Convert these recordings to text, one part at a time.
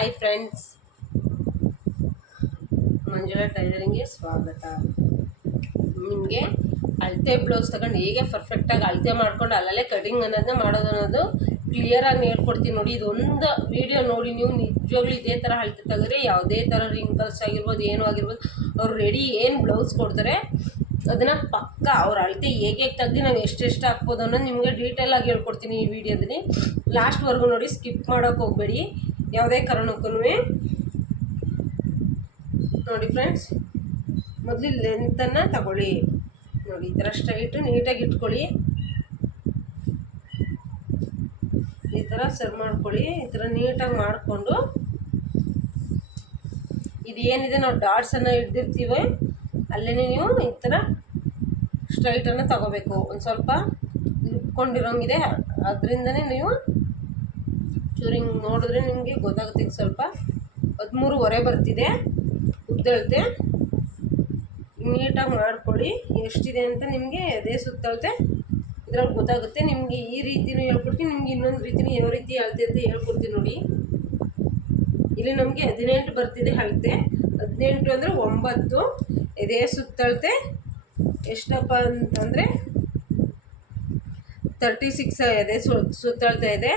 Hi friends, Manjula ಟೈಲರಿಂಗ್ಗೆ ಸ್ವಾಗತ. ನಿಮಗೆ ಅಳತೆ ಬ್ಲೌಸ್ ತಗೊಂಡು ಹೇಗೆ ಪರ್ಫೆಕ್ಟಾಗಿ ಅಳತೆ ಮಾಡ್ಕೊಂಡು ಅಲ್ಲಲ್ಲೇ ಕಟಿಂಗ್ ಅನ್ನೋದನ್ನ ಮಾಡೋದು ಕ್ಲಿಯರಾಗಿ ಹೇಳ್ಕೊಡ್ತೀನಿ ನೋಡಿ. ಇದೊಂದು ವೀಡಿಯೋ ನೋಡಿ ನೀವು ನಿಜವಾಗ್ಲೂ ಇದೇ ಥರ ಅಳತೆ ತೆಗೆದ್ರೆ ಯಾವುದೇ ಥರ ರಿಂಕಲ್ಸ್ ಆಗಿರ್ಬೋದು, ಏನೂ ಆಗಿರ್ಬೋದು, ಅವ್ರು ರೆಡಿ ಏನು ಬ್ಲೌಸ್ ಕೊಡ್ತಾರೆ ಅದನ್ನು ಪಕ್ಕ ಅವ್ರ ಅಳತೆ ಹೇಗೆ ತೆಗ್ದು ನಾವು ಎಷ್ಟೆಷ್ಟು ಹಾಕ್ಬೋದು ಅನ್ನೋದು ನಿಮಗೆ ಡೀಟೇಲಾಗಿ ಹೇಳ್ಕೊಡ್ತೀನಿ ಈ ವಿಡಿಯೋದಲ್ಲಿ. ಲಾಸ್ಟ್ವರೆಗೂ ನೋಡಿ, ಸ್ಕಿಪ್ ಮಾಡೋಕ್ಕೆ ಹೋಗಬೇಡಿ ಯಾವುದೇ ಕಾರಣಕ್ಕೂ. ನೋಡಿ ಫ್ರೆಂಡ್ಸ್, ಮೊದಲು ಲೆಂತನ್ನು ತಗೊಳ್ಳಿ. ನೋಡಿ ಈ ಥರ ಸ್ಟ್ರೈಟು ನೀಟಾಗಿ ಇಟ್ಕೊಳ್ಳಿ. ಈ ಥರ ಸರ್ ಮಾಡ್ಕೊಳ್ಳಿ. ಈ ಥರ ನೀಟಾಗಿ ಮಾಡಿಕೊಂಡು ಇದೇನಿದೆ ನಾವು ಡಾಟ್ಸನ್ನು ಹಿಡ್ದಿರ್ತೀವಿ ಅಲ್ಲೇ ನೀವು ಈ ಥರ ಸ್ಟ್ರೈಟನ್ನು ತಗೋಬೇಕು. ಒಂದು ಸ್ವಲ್ಪ ಇಟ್ಕೊಂಡಿರೋಂಗಿದೆ, ಅದರಿಂದನೇ ನೀವು ಚೂರಿಂಗ್ ನೋಡಿದ್ರೆ ನಿಮಗೆ ಗೊತ್ತಾಗುತ್ತೆ. ಈಗ ಸ್ವಲ್ಪ 13.5 ಬರ್ತಿದೆ ಉದ್ದಳತೆ. ನೀಟಾಗಿ ಮಾಡ್ಕೊಳ್ಳಿ. ಎಷ್ಟಿದೆ ಅಂತ ನಿಮಗೆ ಅದೇ ಸುತ್ತಳತೆ ಇದ್ರಲ್ಲಿ ಗೊತ್ತಾಗುತ್ತೆ. ನಿಮಗೆ ಈ ರೀತಿಯೂ ಹೇಳ್ಕೊಡ್ತೀನಿ, ನಿಮ್ಗೆ ಇನ್ನೊಂದು ರೀತಿಯೂ ಯಾವ ರೀತಿ ಅಳತೆ ಅಂತ ಹೇಳ್ಕೊಡ್ತೀನಿ ನೋಡಿ. ಇಲ್ಲಿ ನಮಗೆ 18 ಬರ್ತಿದೆ ಅಳತೆ. 18 ಅಂದರೆ 9. ಇದೇ ಸುತ್ತಳತೆ ಎಷ್ಟಪ್ಪ ಅಂತಂದರೆ 36 ಇದೆ. ಸುತ್ತಳತೆ ಇದೆ.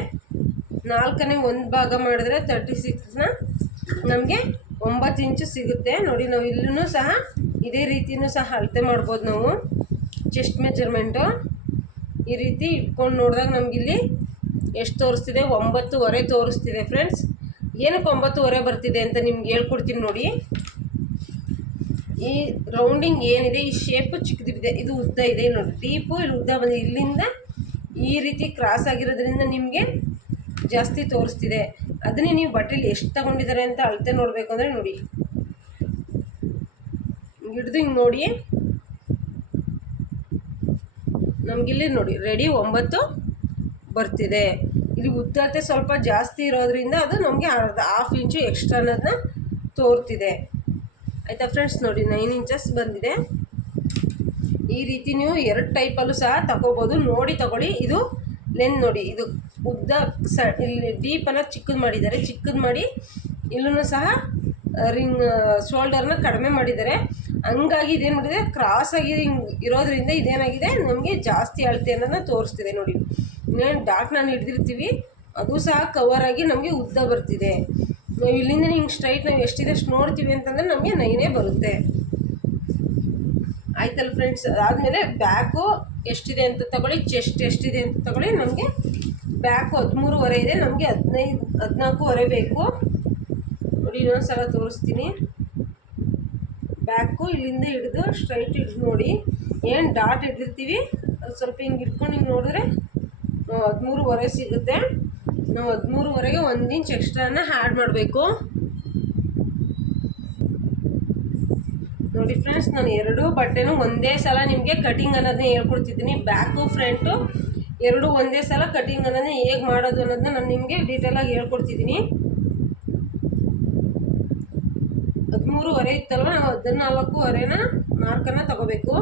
4ನೇ ಒಂದು ಭಾಗ ಮಾಡಿದ್ರೆ 36ನ ನಮಗೆ 9 ಇಂಚು ಸಿಗುತ್ತೆ ನೋಡಿ. ನಾವು ಇಲ್ಲೂ ಸಹ ಇದೇ ರೀತಿಯೂ ಸಹ ಅಳತೆ ಮಾಡ್ಬೋದು. ನಾವು ಚೆಸ್ಟ್ ಮೆಜರ್ಮೆಂಟು ಈ ರೀತಿ ಇಟ್ಕೊಂಡು ನೋಡಿದಾಗ ನಮಗಿಲ್ಲಿ ಎಷ್ಟು ತೋರಿಸ್ತಿದೆ? 9.5 ತೋರಿಸ್ತಿದೆ ಫ್ರೆಂಡ್ಸ್. ಏನಕ್ಕೆ 9.5 ಬರ್ತಿದೆ ಅಂತ ನಿಮ್ಗೆ ಹೇಳ್ಕೊಡ್ತೀನಿ ನೋಡಿ. ಈ ರೌಂಡಿಂಗ್ ಏನಿದೆ, ಈ ಶೇಪು ಚಿಕ್ಕದಿದೆ, ಇದು ಉದ್ದ ಇದೆ ನೋಡಿ. ಡೀಪು ಇಲ್ಲಿ ಉದ್ದ ಬಂದಿದೆ. ಇಲ್ಲಿಂದ ಈ ರೀತಿ ಕ್ರಾಸ್ ಆಗಿರೋದ್ರಿಂದ ನಿಮಗೆ ಜಾಸ್ತಿ ತೋರಿಸ್ತಿದೆ. ಅದನ್ನೇ ನೀವು ಬಟ್ಟೆಲಿ ಎಷ್ಟು ತಗೊಂಡಿದ್ದಾರೆ ಅಂತ ಅಳತೆ ನೋಡಬೇಕು ಅಂದರೆ ನೋಡಿ, ಹಿಡ್ದು ಹಿಂಗೆ ನೋಡಿ. ನಮಗಿಲ್ಲಿ ನೋಡಿ ರೆಡಿ 9 ಬರ್ತಿದೆ. ಇಲ್ಲಿ ಉದ್ದತೆ ಸ್ವಲ್ಪ ಜಾಸ್ತಿ ಇರೋದ್ರಿಂದ ಅದು ನಮಗೆ ½ ಇಂಚು ಎಕ್ಸ್ಟ್ರಾ ಅನ್ನೋದನ್ನ ತೋರ್ತಿದೆ. ಆಯಿತಾ ಫ್ರೆಂಡ್ಸ್? ನೋಡಿ 9 ಇಂಚಸ್ ಬಂದಿದೆ. ಈ ರೀತಿ ನೀವು 2 ಟೈಪಲ್ಲೂ ಸಹ ತಗೋಬೋದು. ನೋಡಿ ತಗೊಳ್ಳಿ. ಇದು ಲೆಂತ್ ನೋಡಿ, ಇದು ಉದ್ದ ಇಲ್ಲಿ ಡೀಪನ್ನು ಚಿಕ್ಕದು ಮಾಡಿದ್ದಾರೆ. ಚಿಕ್ಕದು ಮಾಡಿ ಇಲ್ಲೂ ಸಹ ಶೋಲ್ಡರ್ನ ಕಡಿಮೆ ಮಾಡಿದ್ದಾರೆ. ಹಂಗಾಗಿ ಇದೇನು ಮಾಡಿದೆ, ಕ್ರಾಸಾಗಿ ಹಿಂಗೆ ಇರೋದ್ರಿಂದ ಇದೇನಾಗಿದೆ, ನಮಗೆ ಜಾಸ್ತಿ ಅಳತೆ ಅನ್ನೋದನ್ನ ತೋರಿಸ್ತಿದೆ ನೋಡಿ. ಇನ್ನೇನು ಡಾಟ್ ನಾನು ಹಿಡ್ದಿರ್ತೀವಿ ಅದು ಸಹ ಕವರಾಗಿ ನಮಗೆ ಉದ್ದ ಬರ್ತಿದೆ. ನಾವು ಇಲ್ಲಿಂದ ಹಿಂಗೆ ಸ್ಟ್ರೈಟ್ ನಾವು ಎಷ್ಟಿದೆ ಅಷ್ಟು ನೋಡ್ತೀವಿ ಅಂತಂದರೆ ನಮಗೆ 9 ಬರುತ್ತೆ. ಆಯ್ತಲ್ಲ ಫ್ರೆಂಡ್ಸ್? ಅದಾದಮೇಲೆ ಬ್ಯಾಕು ಎಷ್ಟಿದೆ ಅಂತ ತಗೊಳ್ಳಿ, ಚೆಸ್ಟ್ ಎಷ್ಟಿದೆ ಅಂತ ತಗೊಳ್ಳಿ. ನಮಗೆ ಬ್ಯಾಕು 13.5 ಇದೆ, ನಮಗೆ 14.5 ಬೇಕು ನೋಡಿ. ಇನ್ನೊಂದು ಸಲ ತೋರಿಸ್ತೀನಿ. ಬ್ಯಾಕು ಇಲ್ಲಿಂದ ಹಿಡಿದು ಸ್ಟ್ರೈಟ್ ಹಿಡಿದು ನೋಡಿ, ಏನು ಡಾಟ್ ಹಿಡಿದಿರ್ತೀವಿ ಅದು ಸ್ವಲ್ಪ ಹಿಂಗೆ ಇಟ್ಕೊಂಡು ಹಿಂಗೆ ನೋಡಿದ್ರೆ 13.5 ಸಿಗುತ್ತೆ. ನಾವು 13.5ಗೆ 1 ಇಂಚ್ ಎಕ್ಸ್ಟ್ರಾನ ಆ್ಯಡ್ ಮಾಡಬೇಕು ನೋಡಿ ಫ್ರೆಂಡ್ಸ್. ನಾನು 2 ಬಟ್ಟೆನೂ ಒಂದೇ ಸಲ ನಿಮಗೆ ಕಟಿಂಗ್ ಅನ್ನೋದನ್ನ ಹೇಳ್ಕೊಡ್ತಿದ್ದೀನಿ. ಬ್ಯಾಕು ಫ್ರಂಟು 2 ಒಂದೇ ಸಲ ಕಟಿಂಗ್ ಅನ್ನೋದನ್ನ ಹೇಗೆ ಮಾಡೋದು ಅನ್ನೋದನ್ನ ನಾನು ನಿಮಗೆ ಡೀಟೇಲಾಗಿ ಹೇಳ್ಕೊಡ್ತಿದ್ದೀನಿ. 13.5 ಇತ್ತಲ್ವ, ನಾವು 14.5ನ ಮಾರ್ಕನ್ನು ತಗೋಬೇಕು.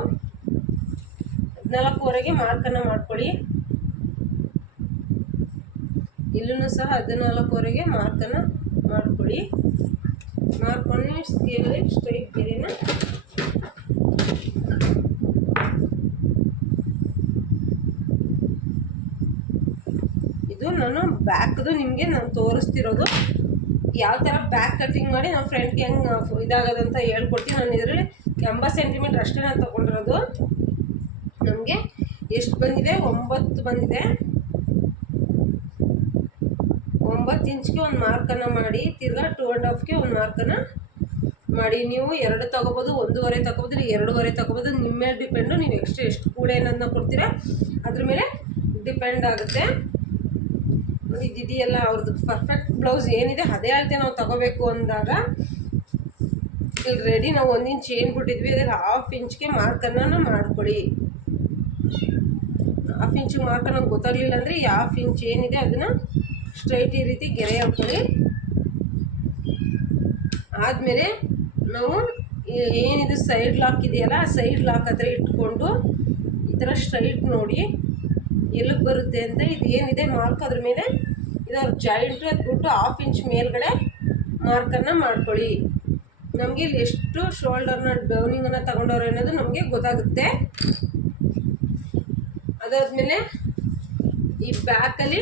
14.5ಗೆ ಮಾರ್ಕನ್ನು ಮಾಡ್ಕೊಳ್ಳಿ. ಇಲ್ಲೂ ಸಹ 14.5ಗೆ ಮಾರ್ಕನ್ನು ಮಾಡ್ಕೊಳ್ಳಿ. ಮಾಡ್ಕೊಂಡು ಸ್ಕೇಲಲ್ಲಿ ಸ್ಟ್ರೈಟ್ ಗೆರೆನ ಇದು ನಾನು ಬ್ಯಾಕ್ದು ನಿಮಗೆ ನಾನು ತೋರಿಸ್ತಿರೋದು. ಯಾವ ಥರ ಬ್ಯಾಕ್ ಕಟಿಂಗ್ ಮಾಡಿ ನಾವು ಫ್ರಂಟ್ಗೆ ಹೆಂಗೆ ಇದಾಗೋದಂತ ಹೇಳ್ಕೊಡ್ತೀನಿ. ನಾನು ಇದರಲ್ಲಿ 80 ಸೆಂಟಿಮೀಟ್ರ್ ಅಷ್ಟೇ ನಾನು ತೊಗೊಂಡಿರೋದು. ನಮಗೆ ಎಷ್ಟು ಬಂದಿದೆ? 9 ಬಂದಿದೆ. 9 ಇಂಚ್ಗೆ ಒಂದು ಮಾರ್ಕನ್ನು ಮಾಡಿ, ತಿರ್ಗಾ 2.5ಗೆ ಒಂದು ಮಾರ್ಕನ್ನು ಮಾಡಿ. ನೀವು 2 ತೊಗೋಬೋದು, 1.5 ತೊಗೋಬೋದು, 2.5 ತೊಗೋಬೋದು. ನಿಮ್ಮ ಮೇಲೆ ಡಿಪೆಂಡು. ನೀವು ಎಕ್ಸ್ಟ್ರಾ ಎಷ್ಟು ಕೂಡೆ ಅನ್ನೋದನ್ನ ಕೊಡ್ತೀರಾ ಅದ್ರ ಮೇಲೆ ಡಿಪೆಂಡ್ ಆಗುತ್ತೆ. ಇದೆಯಲ್ಲ ಅವ್ರದ್ದು ಪರ್ಫೆಕ್ಟ್ ಬ್ಲೌಸ್ ಏನಿದೆ ಅದೇ ಅಳತೆ ನಾವು ತಗೋಬೇಕು ಅಂದಾಗ ಇಲ್ಲಿ ರೆಡಿ ನಾವು 1 ಇಂಚ್ ಏನು ಬಿಟ್ಟಿದ್ವಿ ಅದರಲ್ಲಿ ½ ಇಂಚ್ಗೆ ಮಾರ್ಕನ್ನು ಮಾಡ್ಕೊಳ್ಳಿ. ½ ಇಂಚಿಗೆ ಮಾರ್ಕನ್ನು ನಮ್ಗೆ ಗೊತ್ತಾಗಲಿಲ್ಲ ಅಂದರೆ ಈ ½ ಇಂಚ್ ಏನಿದೆ ಅದನ್ನು ಸ್ಟ್ರೈಟ್ ಈ ರೀತಿ ಗೆರೆ ಹಾಕ್ಕೊಳ್ಳಿ. ಆದಮೇಲೆ ನಾವು ಏನಿದು ಸೈಡ್ ಲಾಕ್ ಇದೆಯಲ್ಲ, ಆ ಸೈಡ್ ಲಾಕ್ ಹತ್ರ ಇಟ್ಕೊಂಡು ಈ ಥರ ಸ್ಟ್ರೈಟ್ ನೋಡಿ ಎಲ್ಲಿಗೆ ಬರುತ್ತೆ ಅಂತ. ಇದು ಏನಿದೆ ಮಾರ್ಕ್ ಅದ್ರ ಮೇಲೆ ಇದು ಅವ್ರ ಜಾಯಿಂಟು ಅದು ಬಿಟ್ಟು ½ ಇಂಚ್ ಮೇಲ್ಗಡೆ ಮಾರ್ಕನ್ನು ಮಾಡ್ಕೊಳ್ಳಿ. ನಮಗೆ ಇಲ್ಲಿ ಎಷ್ಟು ಶೋಲ್ಡರ್ನ ಡೌನಿಂಗನ್ನು ತಗೊಂಡವ್ರೆ ಅನ್ನೋದು ನಮಗೆ ಗೊತ್ತಾಗುತ್ತೆ. ಅದಾದಮೇಲೆ ಈ ಬ್ಯಾಕಲ್ಲಿ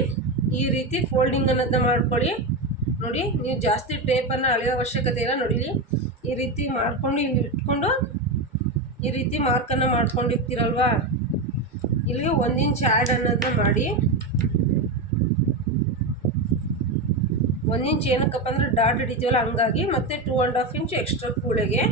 ಈ ರೀತಿ ಫೋಲ್ಡಿಂಗ್ ಅನ್ನೋದನ್ನ ಮಾಡ್ಕೊಳ್ಳಿ. ನೋಡಿ, ನೀವು ಜಾಸ್ತಿ ಟೇಪನ್ನು ಅಳೆಯೋ ಅವಶ್ಯಕತೆ ಇಲ್ಲ. ನೋಡಿ, ಈ ರೀತಿ ಮಾಡಿಕೊಂಡು ಇಲ್ಲಿ ಇಟ್ಕೊಂಡು ಈ ರೀತಿ ಮಾರ್ಕನ್ನು ಮಾಡ್ಕೊಂಡಿರ್ತೀರಲ್ವ, ಇಲ್ಲಿ 1 ಇಂಚ್ ಆ್ಯಡ್ ಅನ್ನೋದನ್ನ ಮಾಡಿ. 1 ಇಂಚ್ ಏನಕ್ಕಪ್ಪ ಅಂದರೆ ಡಾಟ್ ಹಿಡಿತೀವಲ್ಲ ಹಂಗಾಗಿ, ಮತ್ತು 2.5 ಇಂಚ್ ಎಕ್ಸ್ಟ್ರಾ ಕೂಳೆಗೆ.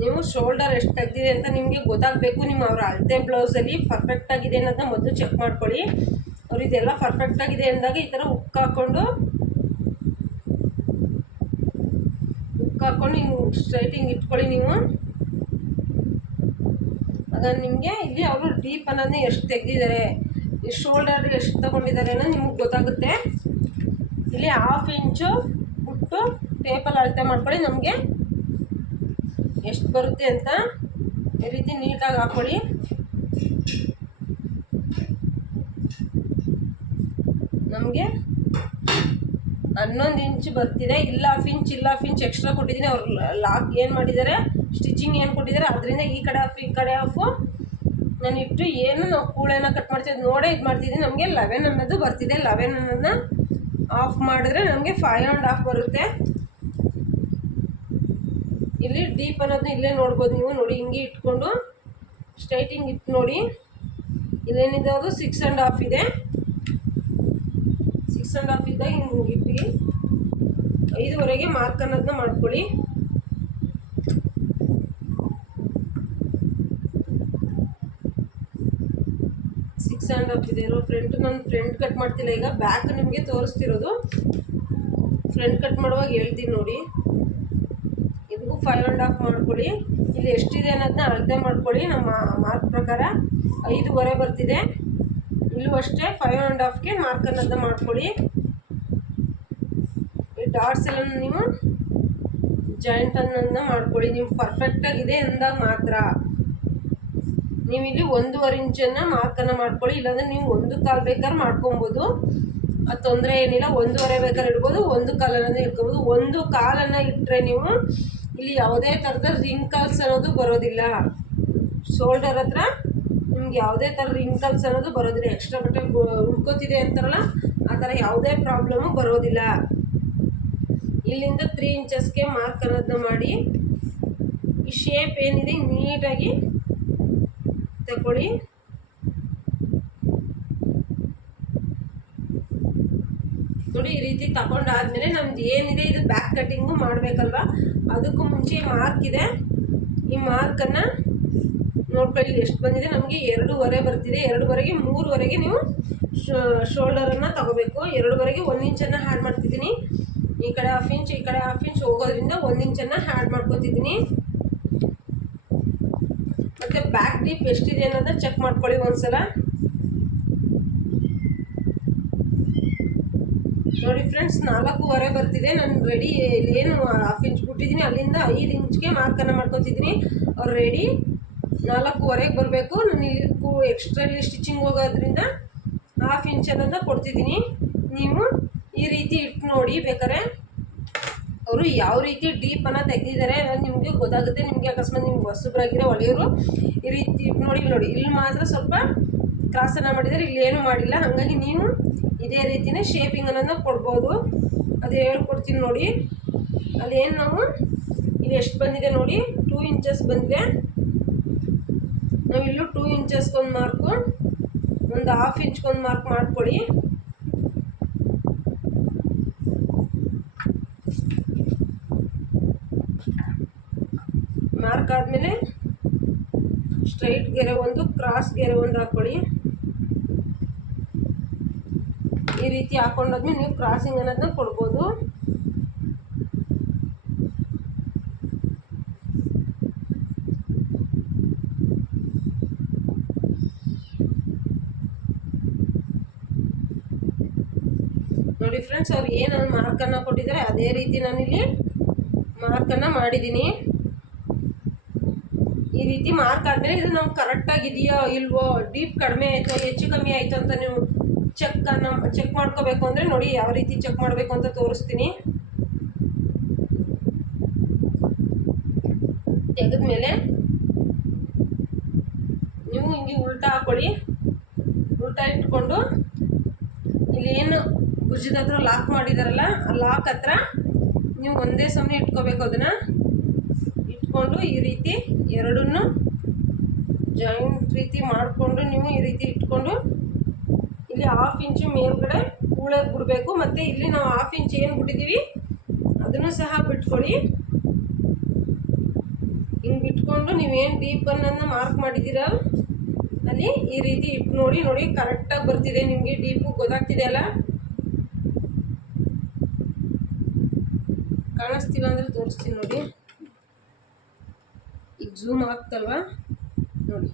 ನೀವು ಶೋಲ್ಡರ್ ಎಷ್ಟು ತೆಗ್ದಿದೆ ಅಂತ ನಿಮಗೆ ಗೊತ್ತಾಗಬೇಕು. ನಿಮ್ಮ ಅವರ ಅಳತೆ ಬ್ಲೌಸಲ್ಲಿ ಪರ್ಫೆಕ್ಟ್ ಆಗಿದೆ ಅನ್ನೋದನ್ನ ಮೊದಲು ಚೆಕ್ ಮಾಡ್ಕೊಳ್ಳಿ. ಅವ್ರು ಇದೆಲ್ಲ ಪರ್ಫೆಕ್ಟ್ ಆಗಿದೆ ಅಂದಾಗ ಈ ಥರ ಹುಕ್ ಹಾಕ್ಕೊಂಡು ಹಿಂಗೆ ಸ್ಟ್ರೈಟಿಂಗ್ ಇಟ್ಕೊಳ್ಳಿ ನೀವು. ಆಗ ನಿಮಗೆ ಇಲ್ಲಿ ಅವರು ಡೀಪ್ ಅನ್ನೋದನ್ನ ಎಷ್ಟು ತೆಗೆದಿದ್ದಾರೆ, ಈ ಶೋಲ್ಡರ್ ಎಷ್ಟು ತಗೊಂಡಿದ್ದಾರೆ ಅನ್ನೋದು ನಿಮ್ಗೆ ಗೊತ್ತಾಗುತ್ತೆ. ಇಲ್ಲಿ 1/2 ಇಂಚು ಬಿಟ್ಟು ಟೇಪಲ್ಲಿ ಅಳತೆ ಮಾಡ್ಕೊಳ್ಳಿ. ನಮಗೆ ಎಷ್ಟು ಬರುತ್ತೆ ಅಂತ ಈ ರೀತಿ ನೀಟಾಗಿ ಹಾಕ್ಕೊಳ್ಳಿ. ನಮಗೆ 11 ಇಂಚ್ ಬರ್ತಿದೆ. ಇಲ್ಲ 1/2 ಇಂಚ್ ಎಕ್ಸ್ಟ್ರಾ ಕೊಟ್ಟಿದ್ದೀನಿ. ಅವ್ರು ಲಾಕ್ ಏನು ಮಾಡಿದ್ದಾರೆ, ಸ್ಟಿಚಿಂಗ್ ಏನು ಕೊಟ್ಟಿದ್ದಾರೆ ಅದರಿಂದ ಈ ಕಡೆ ಹಾಫ್ ಈ ಕಡೆ ಹಾಫು ನಾನು ಇಟ್ಟು ಏನು ನಾವು ಕೂಳೆನ ಕಟ್ ಮಾಡ್ತೀವಿ ನೋಡೇ ಇದು ಮಾಡ್ತಿದ್ದೀನಿ. ನಮಗೆ 11 ಅನ್ನೋದು ಬರ್ತಿದೆ. 11 ಅನ್ನೋದನ್ನ ಆಫ್ ಮಾಡಿದ್ರೆ ನಮಗೆ 5.5 ಬರುತ್ತೆ. ಇಲ್ಲಿ ಡೀಪ್ ಅನ್ನೋದನ್ನ ಇಲ್ಲೇ ನೋಡ್ಬೋದು ನೀವು. ನೋಡಿ, ಹಿಂಗೆ ಇಟ್ಕೊಂಡು ಸ್ಟ್ರೈಟಿಂಗ್ ಇಟ್ಟು ನೋಡಿ. ಇಲ್ಲೇನಿದೆ ಅದು 6.5 ಇದೆ. 6.5 ಇದ್ದಾಗ ಹಿಂಗೆ ಇಟ್ಟು 5ವರೆಗೆ ಮಾರ್ಕ್ ಅನ್ನೋದನ್ನ ಮಾಡ್ಕೊಳ್ಳಿ. ಸಿಕ್ಸ್ ಆ್ಯಂಡ್ ಹಾಫ್ ಇದೆ ಇರೋ ನಾನು ಫ್ರಂಟ್ ಕಟ್ ಮಾಡ್ತಿಲ್ಲ, ಈಗ ಬ್ಯಾಕ್ ನಿಮಗೆ ತೋರಿಸ್ತಿರೋದು. ಫ್ರಂಟ್ ಕಟ್ ಮಾಡುವಾಗ ಹೇಳ್ತೀನಿ ನೋಡಿ. ಇದಕ್ಕೂ 5.5 ಮಾಡ್ಕೊಳ್ಳಿ. ಇಲ್ಲಿ ಎಷ್ಟಿದೆ ಅನ್ನೋದನ್ನ ಅಳತೆ ಮಾಡ್ಕೊಳ್ಳಿ. ನಮ್ಮ ಮಾರ್ಕ್ ಪ್ರಕಾರ 5.5 ಬರ್ತಿದೆ. ಇಲ್ಲೂ ಅಷ್ಟೇ 5.5ಗೆ ಮಾರ್ಕ್ ಅನ್ನೋದನ್ನ ಮಾಡ್ಕೊಳ್ಳಿ. ಈ ಡಾಟ್ಸ್ ಎಲ್ಲ ನೀವು ಜಾಯಿಂಟ್ ಅನ್ನೋದನ್ನ ಮಾಡ್ಕೊಳ್ಳಿ. ನೀವು ಪರ್ಫೆಕ್ಟಾಗಿದೆ ಅಂದಾಗ ಮಾತ್ರ ನೀವು ಇಲ್ಲಿ 1.5 ಇಂಚನ್ನು ಮಾರ್ಕನ್ನು ಮಾಡ್ಕೊಳ್ಳಿ. ಇಲ್ಲಾಂದರೆ ನೀವು 1.25 ಬೇಕಾದ್ರೆ ಮಾಡ್ಕೊಬೋದು, ಅದು ತೊಂದರೆ ಏನಿಲ್ಲ. 1.25 ಬೇಕಾದ್ರೆ ಇಡ್ಬೋದು, 1.25 ಇಟ್ಕೊಬೋದು. 1.25 ಇಟ್ಟರೆ ನೀವು ಇಲ್ಲಿ ಯಾವುದೇ ಥರದ ರಿಂಕಲ್ಸ್ ಅನ್ನೋದು ಬರೋದಿಲ್ಲ. ಶೋಲ್ಡರ್ ಹತ್ರ ನಿಮ್ಗೆ ಯಾವುದೇ ಥರ ರಿಂಕಲ್ಸ್ ಅನ್ನೋದು ಬರೋದಿಲ್ಲ. ಎಕ್ಸ್ಟ್ರಾ ಬಟ್ಟೆ ಉಳ್ಕೋತಿದೆ ಅಂತಾರಲ್ಲ, ಆ ಥರ ಯಾವುದೇ ಪ್ರಾಬ್ಲಮ್ಮು ಬರೋದಿಲ್ಲ. ಇಲ್ಲಿಂದ 3 ಇಂಚಸ್ಗೆ ಮಾರ್ಕ್ ಅನ್ನೋದನ್ನ ಮಾಡಿ ಈ ಶೇಪ್ ಏನಿದೆ ನೀಟಾಗಿ ತಗೊಳ್ಳಿ. ನೋಡಿ, ಈ ರೀತಿ ತಗೊಂಡಾದ್ಮೇಲೆ ನಮ್ದು ಏನಿದೆ ಇದು ಬ್ಯಾಕ್ ಕಟ್ಟಿಂಗು ಮಾಡಬೇಕಲ್ವ, ಅದಕ್ಕೂ ಮುಂಚೆ ಮಾರ್ಕ್ ಇದೆ. ಈ ಮಾರ್ಕನ್ನು ನೋಡ್ಕೊಳ್ಳಿ ಎಷ್ಟು ಬಂದಿದೆ. ನಮಗೆ 2.5 ಬರ್ತಿದೆ. 2.5ಗೆ 3ವರೆಗೆ ನೀವು ಶೋಲ್ಡರನ್ನು ತಗೋಬೇಕು. 2.5ಗೆ 1 ಇಂಚನ್ನು ಆ್ಯಡ್ ಮಾಡ್ತಿದ್ದೀನಿ. ಈ ಕಡೆ 1/2 ಇಂಚ್ ಈ ಕಡೆ 1/2 ಇಂಚ್ ಹೋಗೋದ್ರಿಂದ 1 ಇಂಚನ್ನು ಆ್ಯಡ್ ಮಾಡ್ಕೊತಿದ್ದೀನಿ. ಮತ್ತು ಬ್ಯಾಕ್ ಡೀಪ್ ಎಷ್ಟಿದೆ ಅನ್ನೋದನ್ನ ಚೆಕ್ ಮಾಡ್ಕೊಳ್ಳಿ ಒಂದ್ಸಲ. ನೋಡಿ ಫ್ರೆಂಡ್ಸ್, 4.5 ಬರ್ತಿದೆ. ನಾನು ರೆಡಿ ಏನು 1/2 ಇಂಚ್ ಬಿಟ್ಟಿದ್ದೀನಿ, ಅಲ್ಲಿಂದ 5 ಇಂಚ್ಗೆ ಮಾರ್ಕನ್ನು ಮಾಡ್ಕೊತಿದ್ದೀನಿ. ಅವ್ರು ರೆಡಿ 4.5ಗೆ ಬರಬೇಕು. ನಾನು ಇಲ್ಲಿ ಎಕ್ಸ್ಟ್ರಾ ಇಲ್ಲಿ ಸ್ಟಿಚಿಂಗ್ ಹೋಗೋದ್ರಿಂದ 1/2 ಇಂಚ್ ಅನ್ನೋದನ್ನ ಕೊಡ್ತಿದ್ದೀನಿ. ನೀವು ಈ ರೀತಿ ಇಟ್ಟು ನೋಡಿ. ಬೇಕಾದ್ರೆ ಅವರು ಯಾವ ರೀತಿ ಡೀಪನ್ನು ತೆಗೆದಿದ್ದಾರೆ ಅನ್ನೋದು ನಿಮಗೆ ಗೊತ್ತಾಗುತ್ತೆ. ನಿಮಗೆ ಅಕಸ್ಮಾತ್ ನಿಮ್ಗೆ ಹೊಸಬ್ರಾಗಿರೋ ಒಲೆಯವರು ಈ ರೀತಿ ಇಟ್ಟು ನೋಡಿ. ಇಲ್ಲಿ ಮಾತ್ರ ಸ್ವಲ್ಪ ಕ್ರಾಸನ್ನು ಮಾಡಿದರೆ, ಇಲ್ಲಿ ಏನೂ ಮಾಡಿಲ್ಲ. ಹಾಗಾಗಿ ನೀವು ಇದೇ ರೀತಿಯೇ ಶೇಪಿಂಗ್ ಅನ್ನೋದನ್ನ ಕೊಡ್ಬೋದು. ಅದು ಹೇಳ್ಕೊಡ್ತೀನಿ ನೋಡಿ. ಅಲ್ಲೇನು ನಾವು ಇಲ್ಲಿ ಎಷ್ಟು ಬಂದಿದೆ ನೋಡಿ, 2 ಇಂಚಸ್ ಬಂದಿದೆ. ನಾವಿಲ್ಲೂ 2 ಇಂಚಸ್ಗೊಂದು ಮಾರ್ಕು, ಒಂದು 1/2 ಇಂಚ್ಗೊಂದು ಮಾರ್ಕ್ ಮಾಡ್ಕೊಳ್ಳಿ. ಮಾರ್ಕ್ ಆದಮೇಲೆ ಸ್ಟ್ರೈಟ್ ಗೆರೆ ಒಂದು, ಕ್ರಾಸ್ ಗೆರೆ ಒಂದು ಹಾಕ್ಕೊಳ್ಳಿ. ಈ ರೀತಿ ಹಾಕೊಂಡಾದ್ಮೇಲೆ ನೀವು ಕ್ರಾಸಿಂಗ್ ಅನ್ನೋದನ್ನ ಕೊಡ್ಬೋದು. ನೋಡಿ ಫ್ರೆಂಡ್ಸ್, ಅವ್ರು ಏನು ಮಾರ್ಕನ್ನು ಕೊಟ್ಟಿದ್ದಾರೆ ಅದೇ ರೀತಿ ನಾನಿಲ್ಲಿ ಮಾರ್ಕನ್ನು ಮಾಡಿದ್ದೀನಿ. ಈ ರೀತಿ ಮಾರ್ಕ್ ಆದಮೇಲೆ ಇದು ನಾವು ಕರೆಕ್ಟಾಗಿದೆಯೋ ಇಲ್ವೋ, ಡೀಪ್ ಕಡಿಮೆ ಆಯಿತು ಹೆಚ್ಚು ಕಮ್ಮಿ ಆಯಿತು ಅಂತ ನೀವು ಚೆಕ್ ಮಾಡ್ಕೋಬೇಕು ಅಂದರೆ ನೋಡಿ ಯಾವ ರೀತಿ ಚೆಕ್ ಮಾಡಬೇಕು ಅಂತ ತೋರಿಸ್ತೀನಿ. ತೆಗೆದ್ಮೇಲೆ ನೀವು ಹಿಂಗೆ ಉಲ್ಟಾ ಹಾಕೊಳ್ಳಿ. ಉಲ್ಟಾ ಇಟ್ಕೊಂಡು ಇಲ್ಲಿ ಏನು ಭುಜದ ಹತ್ರ ಲಾಕ್ ಮಾಡಿದಾರಲ್ಲ ಆ ಲಾಕ್ ಹತ್ರ ನೀವು ಒಂದೇ ಸಮನೆ ಇಟ್ಕೋಬೇಕು. ಅದನ್ನು ಇಟ್ಕೊಂಡು ಈ ರೀತಿ ಎರಡನ್ನೂ ಜಾಯಿಂಟ್ ರೀತಿ ಮಾಡಿಕೊಂಡು ನೀವು ಈ ರೀತಿ ಇಟ್ಕೊಂಡು ಇಲ್ಲಿ 1/2 ಇಂಚು ಮೇಲ್ಗಡೆ ಉಳಕ್ಕೆ ಬಿಡಬೇಕು. ಮತ್ತು ಇಲ್ಲಿ ನಾವು 1/2 ಇಂಚ್ ಏನು ಬಿಟ್ಟಿದ್ದೀವಿ ಅದನ್ನು ಸಹ ಬಿಟ್ಕೊಳ್ಳಿ. ಹಿಂಗೆ ಬಿಟ್ಕೊಂಡು ನೀವೇನು ಡೀಪ್ ಅನ್ನೋದನ್ನ ಮಾರ್ಕ್ ಮಾಡಿದ್ದೀರ ಅಲ್ಲಿ ಈ ರೀತಿ ಇಟ್ಟು ನೋಡಿ ಕರೆಕ್ಟಾಗಿ ಬರ್ತಿದೆ. ನಿಮಗೆ ಡೀಪು ಗೊತ್ತಾಗ್ತಿದೆ ಅಲ್ಲ, ಕಾಣಿಸ್ತಿಲ್ಲ ಅಂದರೆ ತೋರಿಸ್ತೀನಿ ನೋಡಿ. ಈಗ ಝೂಮ್ ಆಗ್ತಲ್ವ ನೋಡಿ,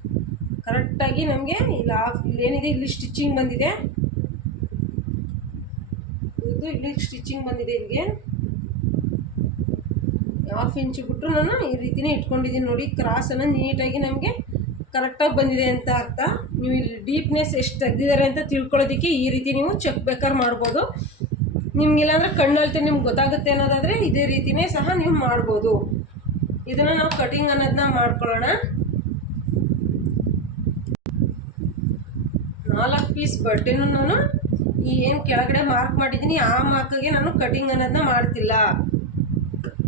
ಕರೆಕ್ಟಾಗಿ ನಮಗೆ ಇಲ್ಲೇನಿದೆ ಇಲ್ಲಿ ಸ್ಟಿಚಿಂಗ್ ಬಂದಿದೆ. ಇಲ್ಲಿ ಸ್ಟಿಚಿಂಗ್ ಬಂದಿದೆ. ಇಲ್ಲಿಗೆ 1/2 ಇಂಚು ಬಿಟ್ಟರು ನಾನು ಈ ರೀತಿನೇ ಇಟ್ಕೊಂಡಿದ್ದೀನಿ ನೋಡಿ. ಕ್ರಾಸನ್ನು ನೀಟಾಗಿ ನಮಗೆ ಕರೆಕ್ಟಾಗಿ ಬಂದಿದೆ ಅಂತ ಅರ್ಥ. ನೀವು ಇಲ್ಲಿ ಡೀಪ್ನೆಸ್ ಎಷ್ಟು ತೆಗೆದಿದ್ದಾರೆ ಅಂತ ತಿಳ್ಕೊಳ್ಳೋದಕ್ಕೆ ಈ ರೀತಿ ನೀವು ಚೆಕ್ ಬೇಕಾದ್ರೆ ಮಾಡ್ಬೋದು. ನಿಮಗಿಲ್ಲಾಂದ್ರೆ ಕಣ್ಣಲ್ತೆ ನಿಮ್ಗೆ ಗೊತ್ತಾಗುತ್ತೆ ಅನ್ನೋದಾದರೆ ಇದೇ ರೀತಿಯೇ ಸಹ ನೀವು ಮಾಡ್ಬೋದು. ಇದನ್ನು ನಾವು ಕಟಿಂಗ್ ಅನ್ನೋದನ್ನ ಮಾಡ್ಕೊಳ್ಳೋಣ. 4 ಪೀಸ್ ಬಟ್ಟೆನೂ ನಾನು ಈ ಏನು ಕೆಳಗಡೆ ಮಾರ್ಕ್ ಮಾಡಿದ್ದೀನಿ ಆ ಮಾರ್ಕಿಗೆ ನಾನು ಕಟಿಂಗ್ ಅನ್ನೋದನ್ನ ಮಾಡ್ತಿಲ್ಲ.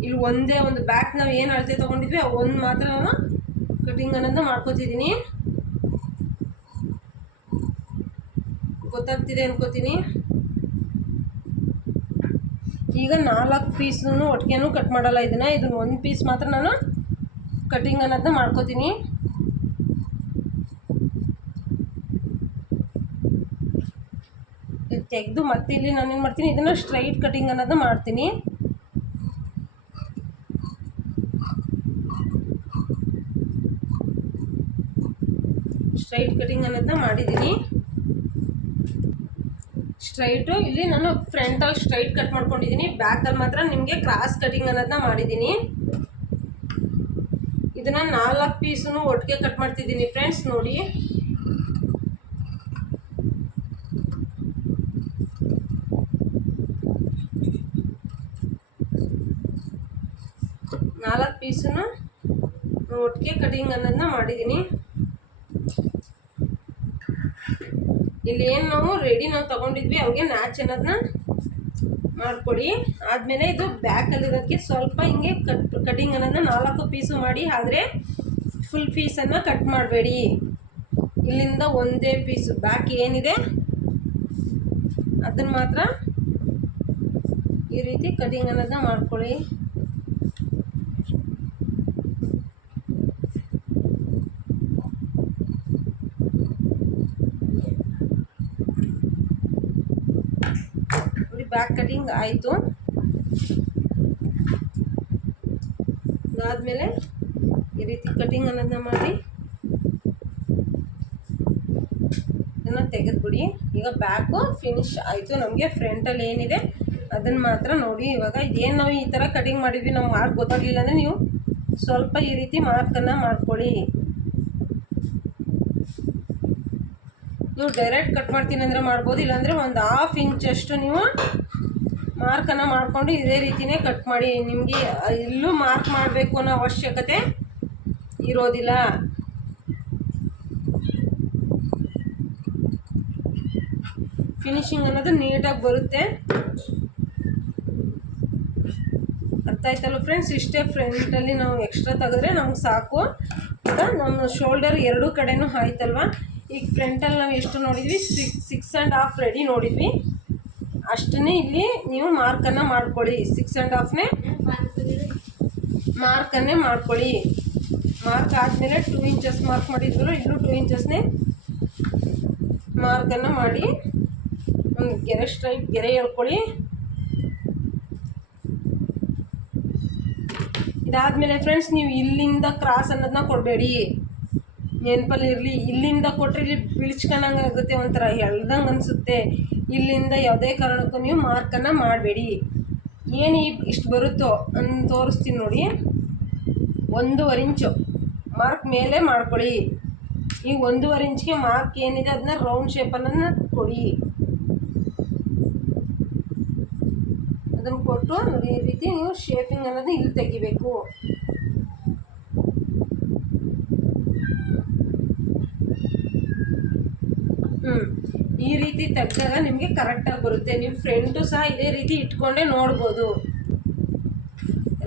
ಇಲ್ಲಿ ಒಂದೇ ಒಂದು ಬ್ಯಾಕ್ ನಾವು ಏನು ಅಳತೆ ತೊಗೊಂಡಿದ್ವಿ ಆ ಒಂದು ಮಾತ್ರ ನಾನು ಕಟಿಂಗ್ ಅನ್ನೋದನ್ನ ಮಾಡ್ಕೋತಿದ್ದೀನಿ. ಗೊತ್ತಾಗ್ತಿದೆ ಅನ್ಕೋತೀನಿ. ಈಗ 4 ಪೀಸ್ನು ಒಟ್ಟಿಗೆನೂ ಕಟ್ ಮಾಡಲ್ಲ. ಇದನ್ನು 1 ಪೀಸ್ ಮಾತ್ರ ನಾನು ಕಟಿಂಗ್ ಅನ್ನೋದನ್ನ ಮಾಡ್ಕೋತೀನಿ. ತೆಗೆದು ಮತ್ತೆ ಇಲ್ಲಿ ನಾನೇನು ಮಾಡ್ತೀನಿ, ಇದನ್ನು ಸ್ಟ್ರೈಟ್ ಕಟಿಂಗ್ ಅನ್ನೋದನ್ನ ಮಾಡ್ತೀನಿ. ಸ್ಟ್ರೈಟ್ ಕಟಿಂಗ್ ಅನ್ನೋದನ್ನ ಮಾಡಿದ್ದೀನಿ. ಸ್ಟ್ರೈಟು ಇಲ್ಲಿ ನಾನು ಫ್ರಂಟಲ್ಲಿ ಸ್ಟ್ರೈಟ್ ಕಟ್ ಮಾಡ್ಕೊಂಡಿದ್ದೀನಿ. ಬ್ಯಾಕಲ್ಲಿ ಮಾತ್ರ ನಿಮಗೆ ಕ್ರಾಸ್ ಕಟಿಂಗ್ ಅನ್ನೋದನ್ನ ಮಾಡಿದ್ದೀನಿ. ಇದನ್ನು 4 ಪೀಸನ್ನು ಒಟ್ಟಿಗೆ ಕಟ್ ಮಾಡ್ತಿದ್ದೀನಿ ಫ್ರೆಂಡ್ಸ್. ನೋಡಿ, ಪೀಸನ್ನು ಒಟ್ಟಿಗೆ ಕಟಿಂಗ್ ಅನ್ನೋದನ್ನ ಮಾಡಿದ್ದೀನಿ. ಇಲ್ಲಿ ಏನು ನಾವು ತೊಗೊಂಡಿದ್ವಿ ಅವಾಗೆ ನ್ಯಾಚ್ ಅನ್ನೋದನ್ನ ಮಾಡ್ಕೊಳ್ಳಿ. ಆದಮೇಲೆ ಇದು ಬ್ಯಾಕಲ್ಲಿರೋದಕ್ಕೆ ಸ್ವಲ್ಪ ಹಿಂಗೆ ಕಟಿಂಗ್ ಅನ್ನೋದನ್ನ 4 ಪೀಸು ಮಾಡಿ. ಆದರೆ ಫುಲ್ ಪೀಸನ್ನು ಕಟ್ ಮಾಡಬೇಡಿ. ಇಲ್ಲಿಂದ ಒಂದೇ ಪೀಸು ಬ್ಯಾಕ್ ಏನಿದೆ ಅದನ್ನು ಮಾತ್ರ ಈ ರೀತಿ ಕಟಿಂಗ್ ಅನ್ನೋದನ್ನ ಮಾಡ್ಕೊಳ್ಳಿ. ಬ್ಯಾಕ್ ಕಟಿಂಗ್ ಆಯಿತು. ಅದಾದಮೇಲೆ ಈ ರೀತಿ ಕಟಿಂಗ್ ಅನ್ನೋದನ್ನ ಮಾಡಿ ಇದನ್ನು ತೆಗೆದುಬಿಡಿ. ಈಗ ಬ್ಯಾಕು ಫಿನಿಶ್ ಆಯಿತು. ನಮಗೆ ಫ್ರಂಟಲ್ಲಿ ಏನಿದೆ ಅದನ್ನು ಮಾತ್ರ ನೋಡಿ. ಇವಾಗ ಇದೇನು ನಾವು ಈ ಥರ ಕಟಿಂಗ್ ಮಾಡಿದ್ವಿ, ನಾವು ಮಾರ್ಕ್ ಗೊತ್ತಾಗಲಿಲ್ಲ ಅಂದರೆ ನೀವು ಸ್ವಲ್ಪ ಈ ರೀತಿ ಮಾರ್ಕನ್ನು ಮಾಡ್ಕೊಳ್ಳಿ. ನೀವು ಡೈರೆಕ್ಟ್ ಕಟ್ ಮಾಡ್ತೀನಿ ಅಂದರೆ ಮಾಡ್ಬೋದು, ಇಲ್ಲಾಂದರೆ ಒಂದು 1/2 ಇಂಚಷ್ಟು ನೀವು ಮಾರ್ಕನ್ನು ಮಾಡಿಕೊಂಡು ಇದೇ ರೀತಿಯೇ ಕಟ್ ಮಾಡಿ. ನಿಮಗೆ ಇಲ್ಲೂ ಮಾರ್ಕ್ ಮಾಡಬೇಕು ಅನ್ನೋ ಅವಶ್ಯಕತೆ ಇರೋದಿಲ್ಲ. ಫಿನಿಶಿಂಗ್ ಅನ್ನೋದು ನೀಟಾಗಿ ಬರುತ್ತೆ. ಅರ್ಥ ಆಯ್ತಲ್ಲ ಫ್ರೆಂಡ್ಸ್? ಇಷ್ಟೇ ಫ್ರಂಟಲ್ಲಿ ನಾವು ಎಕ್ಸ್ಟ್ರಾ ತೆಗೆದ್ರೆ ನಮ್ಗೆ ಸಾಕು. ಈಗ ನಮ್ಮ ಶೋಲ್ಡರ್ ಎರಡೂ ಕಡೆನೂ ಆಯ್ತಲ್ವ. ಈಗ ಫ್ರಂಟಲ್ಲಿ ನಾವು ಎಷ್ಟು ನೋಡಿದ್ವಿ, 6.5 ರೆಡಿ ನೋಡಿದ್ವಿ. ಅಷ್ಟನ್ನೇ ಇಲ್ಲಿ ನೀವು ಮಾರ್ಕನ್ನು ಮಾಡ್ಕೊಳ್ಳಿ. 6.5ನೇ ಮಾರ್ಕನ್ನೇ ಮಾಡ್ಕೊಳ್ಳಿ. ಮಾರ್ಕ್ ಆದಮೇಲೆ 2 ಇಂಚಸ್ ಮಾರ್ಕ್ ಮಾಡಿದ್ರು, ಇಲ್ಲೂ 2 ಇಂಚಸ್ನೇ ಮಾರ್ಕನ್ನು ಮಾಡಿ ಒಂದು ಗೆರೆ ಸ್ಟ್ರೈಟ್ ಗೆರೆ ಹೇಳ್ಕೊಳ್ಳಿ. ಇದಾದಮೇಲೆ ಫ್ರೆಂಡ್ಸ್, ನೀವು ಇಲ್ಲಿಂದ ಕ್ರಾಸ್ ಅನ್ನೋದನ್ನ ಕೊಡಬೇಡಿ, ನೆನಪಲ್ಲಿ ಇರಲಿ. ಇಲ್ಲಿಂದ ಕೊಟ್ಟರೆ ಇಲ್ಲಿ ಬಿಳಿಸ್ಕೊಂಡಂಗೆ ಆಗುತ್ತೆ, ಒಂಥರ ಎಳ್ದಂಗೆ ಅನಿಸುತ್ತೆ. ಇಲ್ಲಿಂದ ಯಾವುದೇ ಕಾರಣಕ್ಕೂ ನೀವು ಮಾರ್ಕನ್ನು ಮಾಡಬೇಡಿ. ಏನು ಇಷ್ಟು ಬರುತ್ತೋ ಅಂತ ತೋರಿಸ್ತೀನಿ ನೋಡಿ. 1.5 ಇಂಚು ಮಾರ್ಕ್ ಮೇಲೆ ಮಾಡ್ಕೊಳ್ಳಿ. ಈ 1.5 ಇಂಚ್ಗೆ ಮಾರ್ಕ್ ಏನಿದೆ ಅದನ್ನ ರೌಂಡ್ ಶೇಪನ್ನು ಕೊಡಿ. ಅದನ್ನು ಕೊಟ್ಟು ನೋಡಿ, ಈ ರೀತಿ ನೀವು ಶೇಪಿಂಗ್ ಅನ್ನೋದು ಇಲ್ಲಿ ತೆಗಿಬೇಕು. ಈ ರೀತಿ ತೆಗೆದಾಗ ನಿಮಗೆ ಕರೆಕ್ಟಾಗಿ ಬರುತ್ತೆ. ನಿಮ್ಮ ಫ್ರೆಂಡು ಸಹ ಇದೇ ರೀತಿ ಇಟ್ಕೊಂಡೇ ನೋಡ್ಬೋದು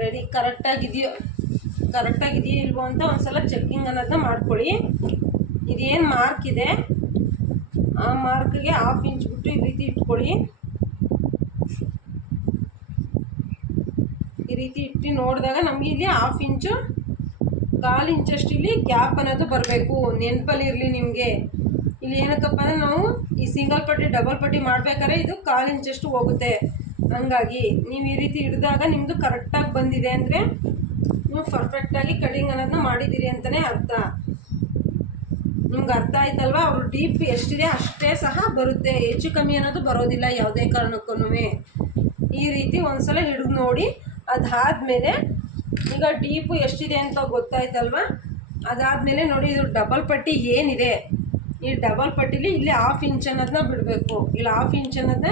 ರೆಡಿ ಕರೆಕ್ಟಾಗಿದೆಯೋ ಇಲ್ವೋ ಅಂತ ಒಂದ್ಸಲ ಚೆಕ್ಕಿಂಗ್ ಅನ್ನೋದನ್ನ ಮಾಡ್ಕೊಳ್ಳಿ. ಇದೇನು ಮಾರ್ಕ್ ಇದೆ ಆ ಮಾರ್ಕ್ಗೆ 1/2 ಇಂಚ್ ಬಿಟ್ಟು ಈ ರೀತಿ ಇಟ್ಕೊಳ್ಳಿ. ಈ ರೀತಿ ಇಟ್ಟು ನೋಡಿದಾಗ ನಮಗೆ ಇಲ್ಲಿ 1/2 ಇಂಚು 1/4 ಇಂಚಷ್ಟು ಇಲ್ಲಿ ಗ್ಯಾಪ್ ಅನ್ನೋದು ಬರಬೇಕು. ನೆನಪಲ್ಲಿ ಇರಲಿ ನಿಮಗೆ. ಇಲ್ಲಿ ಏನಕ್ಕಪ್ಪ ಅಂದರೆ ನಾವು ಈ ಸಿಂಗಲ್ ಪಟ್ಟಿ ಡಬಲ್ ಪಟ್ಟಿ ಮಾಡಬೇಕಾದ್ರೆ ಇದು 1/4 ಇಂಚಷ್ಟು ಹೋಗುತ್ತೆ. ಹಂಗಾಗಿ ನೀವು ಈ ರೀತಿ ಹಿಡಿದಾಗ ನಿಮ್ಮದು ಕರೆಕ್ಟಾಗಿ ಬಂದಿದೆ ಅಂದರೆ ನೀವು ಪರ್ಫೆಕ್ಟಾಗಿ ಕಟಿಂಗ್ ಅನ್ನೋದನ್ನ ಮಾಡಿದ್ದೀರಿ ಅಂತಲೇ ಅರ್ಥ. ನಿಮ್ಗೆ ಅರ್ಥ ಆಯ್ತಲ್ವ? ಅವರು ಡೀಪ್ ಎಷ್ಟಿದೆ ಅಷ್ಟೇ ಸಹ ಬರುತ್ತೆ, ಹೆಚ್ಚು ಕಮ್ಮಿ ಅನ್ನೋದು ಬರೋದಿಲ್ಲ ಯಾವುದೇ ಕಾರಣಕ್ಕೂ. ಈ ರೀತಿ ಒಂದು ಸಲ ಹಿಡಿದು ನೋಡಿ. ಅದಾದಮೇಲೆ ಈಗ ಡೀಪು ಎಷ್ಟಿದೆ ಅಂತ ಗೊತ್ತಾಯ್ತಲ್ವ? ಅದಾದಮೇಲೆ ನೋಡಿ, ಇದು ಡಬಲ್ ಪಟ್ಟಿ ಏನಿದೆ, ಈ ಡಬಲ್ ಪಟ್ಟಿಲಿ ಇಲ್ಲಿ 1/2 ಇಂಚ್ ಅನ್ನೋದನ್ನ ಬಿಡಬೇಕು. ಇಲ್ಲಿ 1/2 ಇಂಚ್ ಅನ್ನೋದನ್ನ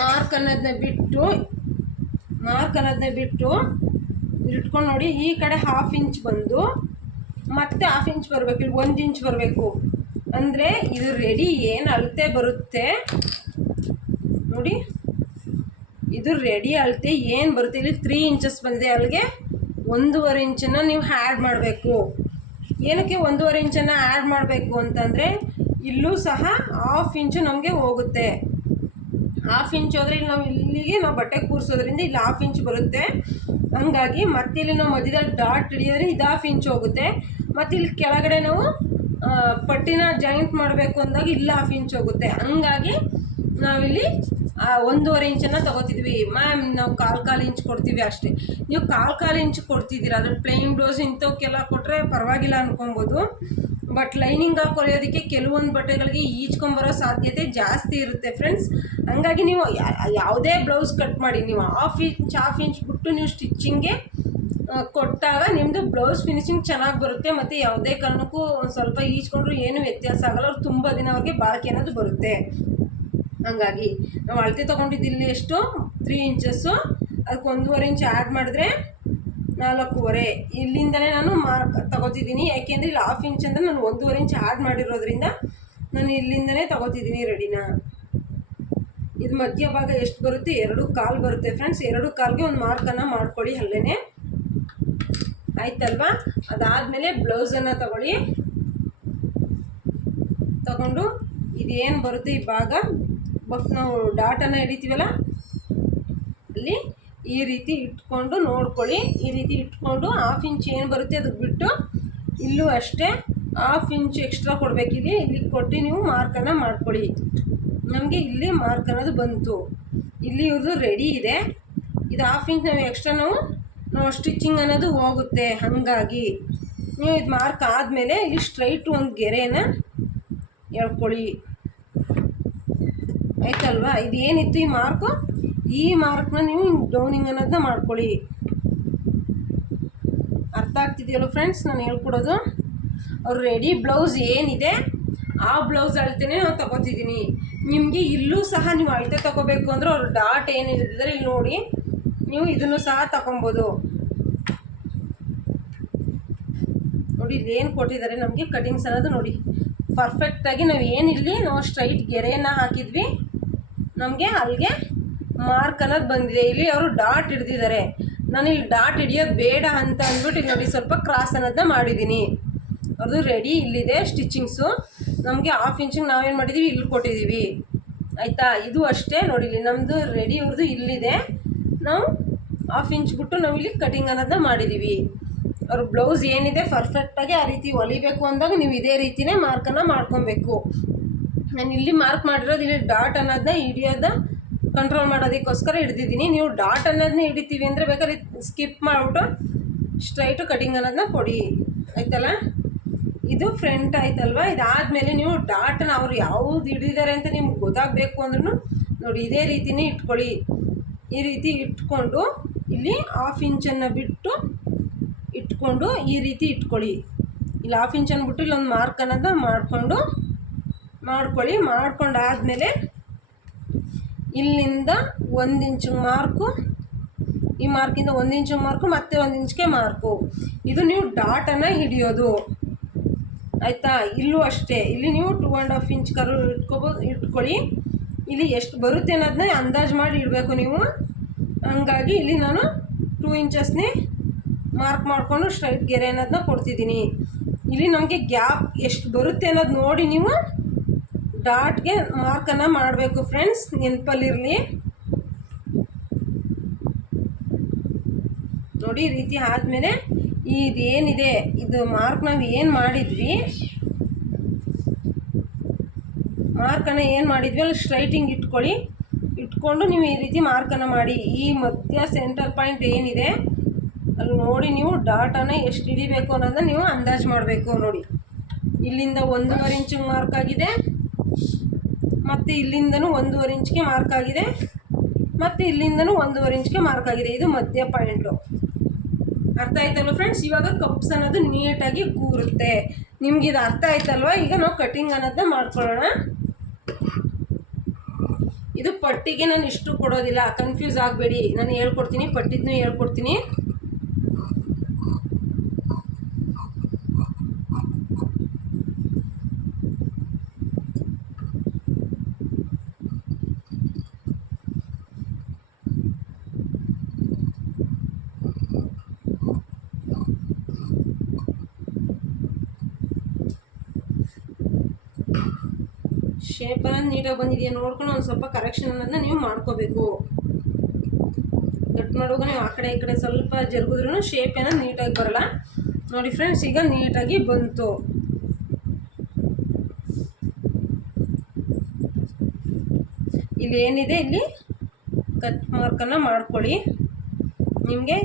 ಮಾರ್ಕ್ ಅನ್ನೋದನ್ನ ಬಿಟ್ಟು ಇಲ್ಲಿ ಇಟ್ಕೊಂಡು ನೋಡಿ. ಈ ಕಡೆ 1/2 ಇಂಚ್ ಬಂದು ಮತ್ತೆ 1/2 ಇಂಚ್ ಬರಬೇಕು. ಇಲ್ಲಿ 1 ಇಂಚ್ ಬರಬೇಕು. ಅಂದರೆ ಇದು ರೆಡಿ ಏನು ಅಳತೆ ಬರುತ್ತೆ ನೋಡಿ, ಇದು ರೆಡಿ ಅಳತೆ ಏನು ಬರುತ್ತೆ. ಇಲ್ಲಿ 3 ಇಂಚಸ್ ಬಂದಿದೆ, ಅಲ್ಲಿಗೆ 1.5 ಇಂಚನ್ನು ನೀವು ಆ್ಯಡ್ ಮಾಡಬೇಕು. ಏನಕ್ಕೆ 1.5 ಇಂಚನ್ನು ಆ್ಯಡ್ ಮಾಡಬೇಕು ಅಂತಂದರೆ ಇಲ್ಲೂ ಸಹ 1/2 ಇಂಚು ನಮಗೆ ಹೋಗುತ್ತೆ. 1/2 ಇಂಚ್ ಹೋದರೆ ಇಲ್ಲಿ ಇಲ್ಲಿಗೆ ನಾವು ಬಟ್ಟೆ ಕೂರಿಸೋದ್ರಿಂದ ಇಲ್ಲಿ 1/2 ಇಂಚ್ ಬರುತ್ತೆ. ಹಂಗಾಗಿ ಮತ್ತೆ ಇಲ್ಲಿ ನಾವು ಮಧ್ಯದಲ್ಲಿ ಡಾಟ್ ಹಿಡಿಯೋದ್ರೆ ಇದು 1/2 ಇಂಚ್ ಹೋಗುತ್ತೆ. ಮತ್ತು ಇಲ್ಲಿ ಕೆಳಗಡೆ ನಾವು ಪಟ್ಟಿನ ಜಾಯಿಂಟ್ ಮಾಡಬೇಕು ಅಂದಾಗ ಇಲ್ಲಿ 1/2 ಇಂಚ್ ಹೋಗುತ್ತೆ. ಹಂಗಾಗಿ ನಾವಿಲ್ಲಿ 1.5 ಇಂಚನ್ನು ತೊಗೋತಿದ್ವಿ. ಮ್ಯಾಮ್ ನಾವು 1/4 ಇಂಚ್ ಕೊಡ್ತೀವಿ ಅಷ್ಟೇ. ನೀವು 1/4 ಇಂಚ್ ಕೊಡ್ತಿದ್ದೀರ, ಅದ್ರ ಪ್ಲೇನ್ ಬ್ಲೌಸ್ ಇಂಥವಕ್ಕೆಲ್ಲ ಕೊಟ್ಟರೆ ಪರವಾಗಿಲ್ಲ ಅನ್ಕೊಬೋದು. ಬಟ್ ಲೈನಿಂಗ್ ಹಾಕೊಳೋದಕ್ಕೆ ಕೆಲವೊಂದು ಬಟ್ಟೆಗಳಿಗೆ ಈಚ್ಕೊಂಬರೋ ಸಾಧ್ಯತೆ ಜಾಸ್ತಿ ಇರುತ್ತೆ ಫ್ರೆಂಡ್ಸ್. ಹಂಗಾಗಿ ನೀವು ಯಾವುದೇ ಬ್ಲೌಸ್ ಕಟ್ ಮಾಡಿ, ನೀವು 1/2 ಇಂಚ್ ಬಿಟ್ಟು ನೀವು ಸ್ಟಿಚ್ಚಿಂಗ್ಗೆ ಕೊಟ್ಟಾಗ ನಿಮ್ಮದು ಬ್ಲೌಸ್ ಫಿನಿಶಿಂಗ್ ಚೆನ್ನಾಗಿ ಬರುತ್ತೆ. ಮತ್ತು ಯಾವುದೇ ಕಾರಣಕ್ಕೂ ಒಂದು ಸ್ವಲ್ಪ ಈಚ್ಕೊಂಡ್ರೂ ಏನೂ ವ್ಯತ್ಯಾಸ ಆಗೋಲ್ಲ. ಅವ್ರು ತುಂಬ ದಿನವರೆಗೆ ಬಾಳಿಕೆ ಅನ್ನೋದು ಬರುತ್ತೆ. ಹಂಗಾಗಿ ನಾವು ಅಳತೆ ತೊಗೊಂಡಿದ್ದಿಲ್ಲಿ ಎಷ್ಟು 3 ಇಂಚಸ್ಸು, ಅದಕ್ಕೆ 1.5 ಇಂಚ್ ಆ್ಯಡ್ ಮಾಡಿದ್ರೆ 4.5. ಇಲ್ಲಿಂದಲೇ ನಾನು ಮಾರ್ಕ್ ತೊಗೋತಿದ್ದೀನಿ. ಯಾಕೆಂದರೆ ಇಲ್ಲಿ 1/2 ಇಂಚ್ ಅಂದರೆ ನಾನು 1.5 ಇಂಚ್ ಆ್ಯಡ್ ಮಾಡಿರೋದ್ರಿಂದ ನಾನು ಇಲ್ಲಿಂದಲೇ ತೊಗೋತಿದ್ದೀನಿ ರೆಡಿನ. ಇದು ಮಧ್ಯ ಭಾಗ ಎಷ್ಟು ಬರುತ್ತೆ? 2.25 ಬರುತ್ತೆ ಫ್ರೆಂಡ್ಸ್. 2.25ಗೆ ಒಂದು ಮಾರ್ಕನ್ನು ಮಾಡ್ಕೊಳ್ಳಿ ಅಲ್ಲೇ, ಆಯ್ತಲ್ವಾ? ಅದಾದಮೇಲೆ ಬ್ಲೌಸನ್ನು ತಗೊಂಡು ಇದೇನು ಬರುತ್ತೆ ಈ ಭಾಗ ನಾವು ಡಾಟನ್ನು ಹಿಡಿತೀವಲ್ಲ ಅಲ್ಲಿ ಈ ರೀತಿ ಇಟ್ಕೊಂಡು ನೋಡ್ಕೊಳ್ಳಿ. ಈ ರೀತಿ ಇಟ್ಕೊಂಡು 1/2 ಇಂಚ್ ಏನು ಬರುತ್ತೆ ಅದಕ್ಕೆ ಬಿಟ್ಟು ಇಲ್ಲೂ ಅಷ್ಟೇ 1/2 ಇಂಚ್ ಎಕ್ಸ್ಟ್ರಾ ಕೊಡಬೇಕು. ಇಲ್ಲಿ ಕೊಟ್ಟು ನೀವು ಮಾರ್ಕನ್ನು ಮಾಡ್ಕೊಳ್ಳಿ. ನಮಗೆ ಇಲ್ಲಿ ಮಾರ್ಕ್ ಅನ್ನೋದು ಬಂತು. ಇಲ್ಲಿ ಇವ್ರದ್ದು ರೆಡಿ ಇದೆ. ಇದು 1/2 ಇಂಚ್ ನಾವು ಎಕ್ಸ್ಟ್ರಾ ನಾವು ಸ್ಟಿಚಿಂಗ್ ಅನ್ನೋದು ಹೋಗುತ್ತೆ. ಹಾಗಾಗಿ ನೀವು ಇದು ಮಾರ್ಕ್ ಆದಮೇಲೆ ಇಲ್ಲಿ ಸ್ಟ್ರೈಟ್ ಒಂದು ಗೆರೆನ ಎಳ್ಕೊಳ್ಳಿ, ಆಯ್ತಲ್ವಾ? ಇದು ಏನಿತ್ತು ಈ ಮಾರ್ಕ್ನ ನೀವು ಡೌನಿಂಗ್ ಅನ್ನೋದನ್ನ ಮಾಡ್ಕೊಳ್ಳಿ. ಅರ್ಥ ಆಗ್ತಿದೆಯಲ್ಲ ಫ್ರೆಂಡ್ಸ್ ನಾನು ಹೇಳ್ಕೊಡೋದು? ಅವ್ರು ರೆಡಿ ಬ್ಲೌಸ್ ಏನಿದೆ ಆ ಬ್ಲೌಸ್ ಅಳತೆನೇ ನಾವು ತೊಗೋತಿದ್ದೀನಿ. ನಿಮಗೆ ಇಲ್ಲೂ ಸಹ ನೀವು ಅಳತೆ ತೊಗೋಬೇಕು ಅಂದರೆ ಅವ್ರು ಡಾಟ್ ಏನಿದ್ದಾರೆ ಇಲ್ಲಿ ನೋಡಿ, ನೀವು ಇದನ್ನು ಸಹ ತಗೊಬೋದು. ನೋಡಿ ಇಲ್ಲೇನು ಕೊಟ್ಟಿದ್ದಾರೆ ನಮಗೆ ಕಟಿಂಗ್ಸ್ ಅನ್ನೋದು ನೋಡಿ ಪರ್ಫೆಕ್ಟಾಗಿ. ನಾವು ಸ್ಟ್ರೈಟ್ ಗೆರೆಯನ್ನು ಹಾಕಿದ್ವಿ, ನಮಗೆ ಅಲ್ಲಿಗೆ ಮಾರ್ಕ್ ಅನ್ನೋದು ಬಂದಿದೆ. ಇಲ್ಲಿ ಅವರು ಡಾಟ್ ಹಿಡ್ದಿದ್ದಾರೆ. ನಾನು ಇಲ್ಲಿ ಡಾಟ್ ಹಿಡಿಯೋದು ಬೇಡ ಅಂತ ಅಂದ್ಬಿಟ್ಟು ಇಲ್ಲಿ ನೋಡಿ ಸ್ವಲ್ಪ ಕ್ರಾಸ್ ಅನ್ನೋದನ್ನ ಮಾಡಿದ್ದೀನಿ. ಅದು ರೆಡಿ ಇಲ್ಲಿದೆ ಸ್ಟಿಚಿಂಗ್ಸು. ನಮಗೆ 1/2 ಇಂಚಿಗೆ ನಾವೇನು ಮಾಡಿದ್ದೀವಿ ಇಲ್ಲಿ ಕೊಟ್ಟಿದ್ದೀವಿ, ಆಯಿತಾ? ಇದು ಅಷ್ಟೇ ನೋಡಿ, ಇಲ್ಲಿ ನಮ್ಮದು ರೆಡಿ ಅವ್ರದ್ದು ಇಲ್ಲಿದೆ. ನಾವು 1/2 ಇಂಚ್ ಬಿಟ್ಟು ನಾವು ಇಲ್ಲಿ ಕಟಿಂಗ್ ಅನ್ನೋದನ್ನ ಮಾಡಿದ್ದೀವಿ. ಅವ್ರ ಬ್ಲೌಸ್ ಏನಿದೆ ಪರ್ಫೆಕ್ಟಾಗಿ ಆ ರೀತಿ ಹೊಲಿಬೇಕು ಅಂದಾಗ ನೀವು ಇದೇ ರೀತಿಯೇ ಮಾರ್ಕನ್ನು ಮಾಡ್ಕೊಬೇಕು. ನಾನು ಇಲ್ಲಿ ಮಾರ್ಕ್ ಮಾಡಿರೋದು ಇಲ್ಲಿ ಡಾಟ್ ಅನ್ನೋದನ್ನ ಹಿಡಿಯೋದ ಕಂಟ್ರೋಲ್ ಮಾಡೋದಕ್ಕೋಸ್ಕರ ಹಿಡ್ದಿದ್ದೀನಿ. ನೀವು ಡಾಟ್ ಅನ್ನೋದನ್ನ ಹಿಡಿತೀವಿ ಅಂದರೆ ಬೇಕಾದ್ರೆ ಸ್ಕಿಪ್ ಮಾಡಿಬಿಟ್ಟು ಸ್ಟ್ರೈಟು ಕಟಿಂಗ್ ಅನ್ನೋದನ್ನ ಕೊಡಿ, ಆಯ್ತಲ್ಲ. ಇದು ಫ್ರಂಟ್ ಆಯ್ತಲ್ವ. ಇದಾದಮೇಲೆ ನೀವು ಡಾಟನ್ನ ಅವ್ರು ಯಾವುದು ಹಿಡಿದಿದ್ದಾರೆ ಅಂತ ನಿಮ್ಗೆ ಗೊತ್ತಾಗಬೇಕು ಅಂದ್ರೂ ನೋಡಿ ಇದೇ ರೀತಿನೇ ಇಟ್ಕೊಳ್ಳಿ. ಈ ರೀತಿ ಇಟ್ಕೊಂಡು ಇಲ್ಲಿ 1/2 ಇಂಚನ್ನು ಬಿಟ್ಟು ಇಟ್ಕೊಂಡು ಈ ರೀತಿ ಇಟ್ಕೊಳ್ಳಿ. ಇಲ್ಲಿ 1/2 ಇಂಚನ್ನು ಬಿಟ್ಟು ಇಲ್ಲೊಂದು ಮಾರ್ಕ್ ಅನ್ನೋದು ಮಾಡ್ಕೊಳ್ಳಿ. ಮಾಡ್ಕೊಂಡಾದಮೇಲೆ ಇಲ್ಲಿಂದ 1 ಇಂಚು ಮಾರ್ಕು, ಈ ಮಾರ್ಕಿಂದ 1 ಇಂಚು ಮಾರ್ಕು, ಮತ್ತೆ 1 ಇಂಚ್ಗೆ ಮಾರ್ಕು. ಇದು ನೀವು ಡಾಟನ್ನು ಹಿಡಿಯೋದು, ಆಯಿತಾ. ಇಲ್ಲೂ ಅಷ್ಟೇ, ಇಲ್ಲಿ ನೀವು 2.5 ಇಂಚ್ ಇಟ್ಕೊಳ್ಳಿ. ಇಲ್ಲಿ ಎಷ್ಟು ಬರುತ್ತೆ ಅನ್ನೋದನ್ನ ಅಂದಾಜು ಮಾಡಿ ಇಡಬೇಕು ನೀವು. ಹಂಗಾಗಿ ಇಲ್ಲಿ ನಾನು 2 ಇಂಚಸ್ನೇ ಮಾರ್ಕ್ ಮಾಡಿಕೊಂಡು ಸ್ಟ್ರೈಟ್ ಗೆರೆ ಅನ್ನೋದನ್ನ ಕೊಡ್ತಿದ್ದೀನಿ. ಇಲ್ಲಿ ನಮಗೆ ಗ್ಯಾಪ್ ಎಷ್ಟು ಬರುತ್ತೆ ಅನ್ನೋದು ನೋಡಿ ನೀವು ಡಾಟ್ಗೆ ಮಾರ್ಕನ್ನು ಮಾಡಬೇಕು ಫ್ರೆಂಡ್ಸ್, ನೆನಪಲ್ಲಿರಲಿ. ನೋಡಿ ಈ ರೀತಿ ಆದಮೇಲೆ ಇದೇನಿದೆ ಇದು ಮಾರ್ಕ್ ನಾವು ಏನು ಮಾಡಿದ್ವಿ, ಮಾರ್ಕನ್ನು ಏನು ಮಾಡಿದ್ವಿ ಅಲ್ಲಿ ಸ್ಟ್ರೈಟಿಂಗ್ ಇಟ್ಕೊಂಡು ನೀವು ಈ ರೀತಿ ಮಾರ್ಕನ್ನು ಮಾಡಿ. ಈ ಮಧ್ಯ ಸೆಂಟರ್ ಪಾಯಿಂಟ್ ಏನಿದೆ ಅಲ್ಲಿ ನೋಡಿ ನೀವು ಡಾಟನ್ನು ಎಷ್ಟು ಹಿಡಿಬೇಕು ಅನ್ನೋದನ್ನ ನೀವು ಅಂದಾಜು ಮಾಡಬೇಕು. ನೋಡಿ ಇಲ್ಲಿಂದ 1.5 ಇಂಚಿಗೆ ಮಾರ್ಕ್ ಆಗಿದೆ, ಮತ್ತು ಇಲ್ಲಿಂದನೂ 1.5 ಇಂಚ್ಗೆ ಮಾರ್ಕ್ ಆಗಿದೆ, ಮತ್ತು ಇಲ್ಲಿಂದನೂ 1.5 ಇಂಚ್ಗೆ ಮಾರ್ಕ್ ಆಗಿದೆ. ಇದು ಮಧ್ಯ ಪಾಯಿಂಟು, ಅರ್ಥ ಆಯ್ತಲ್ವ ಫ್ರೆಂಡ್ಸ್. ಇವಾಗ ಕಪ್ಸ್ ಅನ್ನೋದು ನೀಟಾಗಿ ಕೂರುತ್ತೆ. ನಿಮ್ಗೆ ಇದು ಅರ್ಥ ಆಯ್ತಲ್ವ. ಈಗ ನಾವು ಕಟಿಂಗ್ ಅನ್ನೋದನ್ನ ಮಾಡ್ಕೊಳ್ಳೋಣ. ಇದು ಪಟ್ಟಿಗೆ ನಾನು ಇಷ್ಟು ಕೊಡೋದಿಲ್ಲ, ಕನ್ಫ್ಯೂಸ್ ಆಗಬೇಡಿ. ನಾನು ಹೇಳ್ಕೊಡ್ತೀನಿ, ಪಟ್ಟಿದ್ನೂ ಹೇಳ್ಕೊಡ್ತೀನಿ. ಶೇಪ್ ಅನ್ನೋದು ನೀಟಾಗಿ ಬಂದಿದೆಯಾ ನೋಡ್ಕೊಂಡು ಒಂದು ಸ್ವಲ್ಪ ಕರೆಕ್ಷನ್ ಅನ್ನೋದನ್ನ ನೀವು ಮಾಡ್ಕೋಬೇಕು. ಕಟ್ ಮಾಡುವಾಗ ನೀವು ಆ ಕಡೆ ಈ ಕಡೆ ಸ್ವಲ್ಪ ಜರುಗಿದ್ರೂ ಶೇಪ್ ಅನ್ನೋದು ನೀಟಾಗಿ ಬರಲ್ಲ. ನೋಡಿ ಫ್ರೆಂಡ್ಸ್, ಈಗ ನೀಟಾಗಿ ಬಂತು. ಇಲ್ಲಿ ಏನಿದೆ ಇಲ್ಲಿ ಕಟ್ ಮಾರ್ಕನ್ನು ಮಾಡ್ಕೊಳ್ಳಿ. ನಿಮಗೆ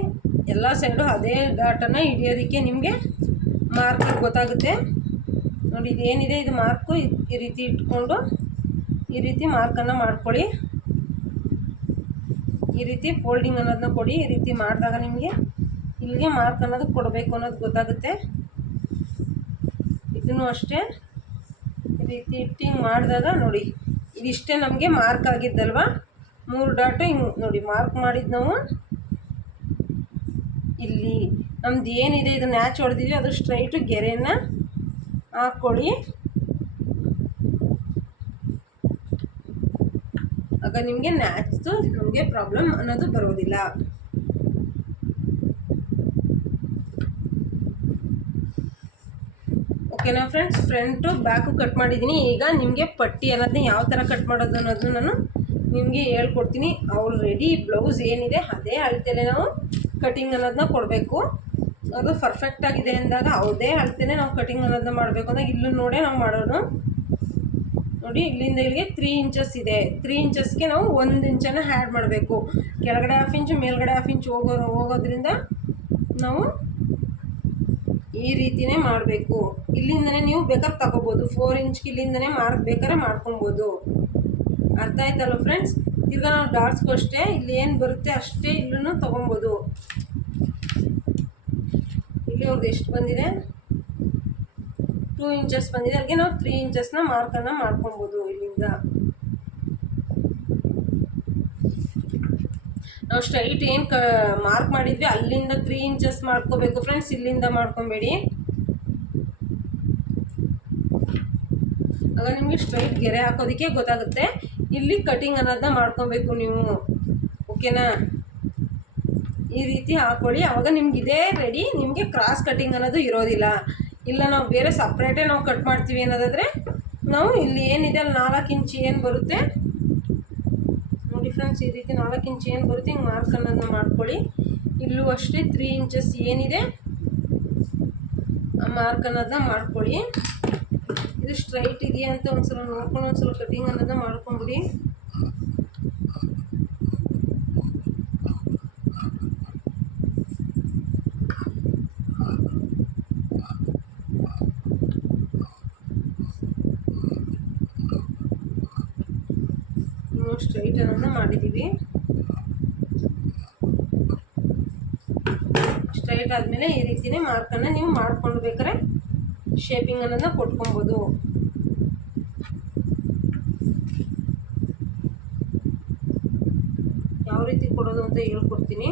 ಎಲ್ಲ ಸೈಡು ಅದೇ ಡಾಟನ್ನು ಹಿಡಿಯೋದಕ್ಕೆ ನಿಮಗೆ ಮಾರ್ಕ್ ಗೊತ್ತಾಗುತ್ತೆ. ನೋಡಿ ಇದೇನಿದೆ ಇದು ಮಾರ್ಕು ಈ ರೀತಿ ಇಟ್ಕೊಂಡು ಈ ರೀತಿ ಮಾರ್ಕನ್ನು ಮಾಡ್ಕೊಳ್ಳಿ. ಈ ರೀತಿ ಫೋಲ್ಡಿಂಗ್ ಅನ್ನೋದನ್ನ ಕೊಡಿ. ಈ ರೀತಿ ಮಾಡಿದಾಗ ನಿಮಗೆ ಇಲ್ಲಿಗೆ ಮಾರ್ಕ್ ಅನ್ನೋದು ಕೊಡಬೇಕು ಅನ್ನೋದು ಗೊತ್ತಾಗುತ್ತೆ. ಇದನ್ನು ಅಷ್ಟೇ ಈ ರೀತಿ ಇಟ್ಟಿಂಗ್ ಮಾಡಿದಾಗ ನೋಡಿ ಇದಿಷ್ಟೇ ನಮಗೆ ಮಾರ್ಕ್ ಆಗಿದ್ದಲ್ವ. 3 ಡಾಟು ಹಿಂಗೆ ನೋಡಿ ಮಾರ್ಕ್ ಮಾಡಿದ್ದು ನಾವು ಇಲ್ಲಿ ನಮ್ದು ಏನಿದೆ ಇದು ನ್ಯಾಚ್ ಹೊಡೆದಿದ್ವಿ ಅದು ಸ್ಟ್ರೈಟು ಗೆರೆಯನ್ನು ಹಾಕ್ಕೊಳ್ಳಿ. ಆಗ ನಿಮಗೆ ನ್ಯಾಚ್ದು ನಮಗೆ ಪ್ರಾಬ್ಲಮ್ ಅನ್ನೋದು ಬರೋದಿಲ್ಲ. ಓಕೆನಾ ಫ್ರೆಂಡ್ಸ್, ಫ್ರಂಟು ಬ್ಯಾಕು ಕಟ್ ಮಾಡಿದ್ದೀನಿ. ಈಗ ನಿಮಗೆ ಪಟ್ಟಿ ಅನ್ನೋದನ್ನ ಯಾವ ಥರ ಕಟ್ ಮಾಡೋದು ಅನ್ನೋದನ್ನ ನಾನು ನಿಮಗೆ ಹೇಳ್ಕೊಡ್ತೀನಿ. ಆಲ್ರೆಡಿ ಬ್ಲೌಸ್ ಏನಿದೆ ಅದೇ ಅಳತೆಲೆ ನಾವು ಕಟಿಂಗ್ ಅನ್ನೋದನ್ನ ಕೊಡಬೇಕು. ಅದು ಪರ್ಫೆಕ್ಟಾಗಿದೆ ಅಂದಾಗ ಅದೇ ಅಳತೆನೇ ನಾವು ಕಟಿಂಗ್ ಅನ್ನೋದನ್ನ ಮಾಡಬೇಕು ಅಂದಾಗ ಇಲ್ಲೂ ನೋಡೇ ನಾವು ಮಾಡೋದು. ನೋಡಿ ಇಲ್ಲಿಂದ ಇಲ್ಲಿಗೆ 3 ಇಂಚಸ್ ಇದೆ. 3 ಇಂಚಸ್ಗೆ ನಾವು 1 ಇಂಚನ್ನು ಆ್ಯಡ್ ಮಾಡಬೇಕು. ಕೆಳಗಡೆ 1/2 ಇಂಚು ಮೇಲ್ಗಡೆ 1/2 ಇಂಚು ಹೋಗೋದ್ರಿಂದ ನಾವು ಈ ರೀತಿಯೇ ಮಾಡಬೇಕು. ಇಲ್ಲಿಂದನೇ ನೀವು ಬೇಕಾದ್ರೆ ತಗೋಬೋದು. 4 ಇಂಚ್ಗೆ ಇಲ್ಲಿಂದನೇ ಮಾರ್ಕ್ ಬೇಕಾದ್ರೆ ಮಾಡ್ಕೊಬೋದು. ಅರ್ಥ ಆಯ್ತಲ್ಲ ಫ್ರೆಂಡ್ಸ್. ಈಗ ನಾವು ಡಾಟ್ಸ್ಗೂ ಅಷ್ಟೇ ಇಲ್ಲಿ ಏನು ಬರುತ್ತೆ ಅಷ್ಟೇ ಇಲ್ಲೂ ತೊಗೊಬೋದು. ಇಲ್ಲಿ ಅವ್ರದ್ದು ಎಷ್ಟು ಬಂದಿದೆ 2 ಇಂಚಸ್ ಬಂದಿದೆ. ಅಲ್ಲಿಗೆ ನಾವು 3 ಇಂಚಸ್ನ ಮಾರ್ಕನ್ನು ಮಾಡ್ಕೊಬೋದು. ಇಲ್ಲಿಂದ ನಾವು ಸ್ಟ್ರೈಟ್ ಏನು ಮಾರ್ಕ್ ಮಾಡಿದ್ವಿ ಅಲ್ಲಿಂದ 3 ಇಂಚಸ್ ಮಾಡ್ಕೋಬೇಕು ಫ್ರೆಂಡ್ಸ್, ಇಲ್ಲಿಂದ ಮಾಡ್ಕೊಬೇಡಿ. ಆಗ ನಿಮಗೆ ಸ್ಟ್ರೈಟ್ ಗೆರೆ ಹಾಕೋದಕ್ಕೆ ಗೊತ್ತಾಗುತ್ತೆ. ಇಲ್ಲಿ ಕಟಿಂಗ್ ಅನ್ನೋದನ್ನ ಮಾಡ್ಕೊಬೇಕು ನೀವು, ಓಕೆನಾ. ಈ ರೀತಿ ಹಾಕ್ಕೊಳ್ಳಿ. ಆವಾಗ ನಿಮ್ಗೆ ಇದೇ ರೆಡಿ. ನಿಮಗೆ ಕ್ರಾಸ್ ಕಟಿಂಗ್ ಅನ್ನೋದು ಇರೋದಿಲ್ಲ. ಇಲ್ಲ ನಾವು ಬೇರೆ ಸಪ್ರೇಟೇ ನಾವು ಕಟ್ ಮಾಡ್ತೀವಿ ಅನ್ನೋದಾದರೆ ನಾವು ಇಲ್ಲಿ ಏನಿದೆ ಅಲ್ಲಿ 4 ಇಂಚ್ ಏನು ಬರುತ್ತೆ ನೋಡಿ ಫ್ರೆಂಡ್ಸ್, ಈ ರೀತಿ 4 ಇಂಚ್ ಏನು ಬರುತ್ತೆ ಹಿಂಗೆ ಮಾರ್ಕ್ ಅನ್ನೋದನ್ನ ಮಾಡ್ಕೊಳ್ಳಿ. ಇಲ್ಲೂ ಅಷ್ಟೇ 3 ಇಂಚಸ್ ಏನಿದೆ ಆ ಮಾರ್ಕ್ ಅನ್ನೋದನ್ನ ಮಾಡ್ಕೊಳ್ಳಿ. ಇದು ಇದು ಸ್ಟ್ರೈಟ್ ಇದೆಯಾ ಅಂತ ಒಂದ್ಸಲ ನೋಡ್ಕೊಂಡು ಒಂದ್ಸಲ ಕಟಿಂಗ್ ಅನ್ನೋದನ್ನ ಮಾಡ್ಕೊಂಬಿಡಿ. ಸ್ಟ್ರೈಟ್ ಅನ್ನೋದನ್ನ ಮಾಡಿದ್ದೀವಿ. ಸ್ಟ್ರೈಟ್ ಆದಮೇಲೆ ಈ ರೀತಿನೇ ಮಾರ್ಕನ್ನು ನೀವು ಮಾಡ್ಕೊಂಡು ಬೇಕಾದ್ರೆ ಶೇಪಿಂಗ್ ಅನ್ನೋದನ್ನ ಕೊಟ್ಕೊಬೋದು. ಯಾವ ರೀತಿ ಕೊಡೋದು ಅಂತ ಹೇಳ್ಕೊಡ್ತೀನಿ.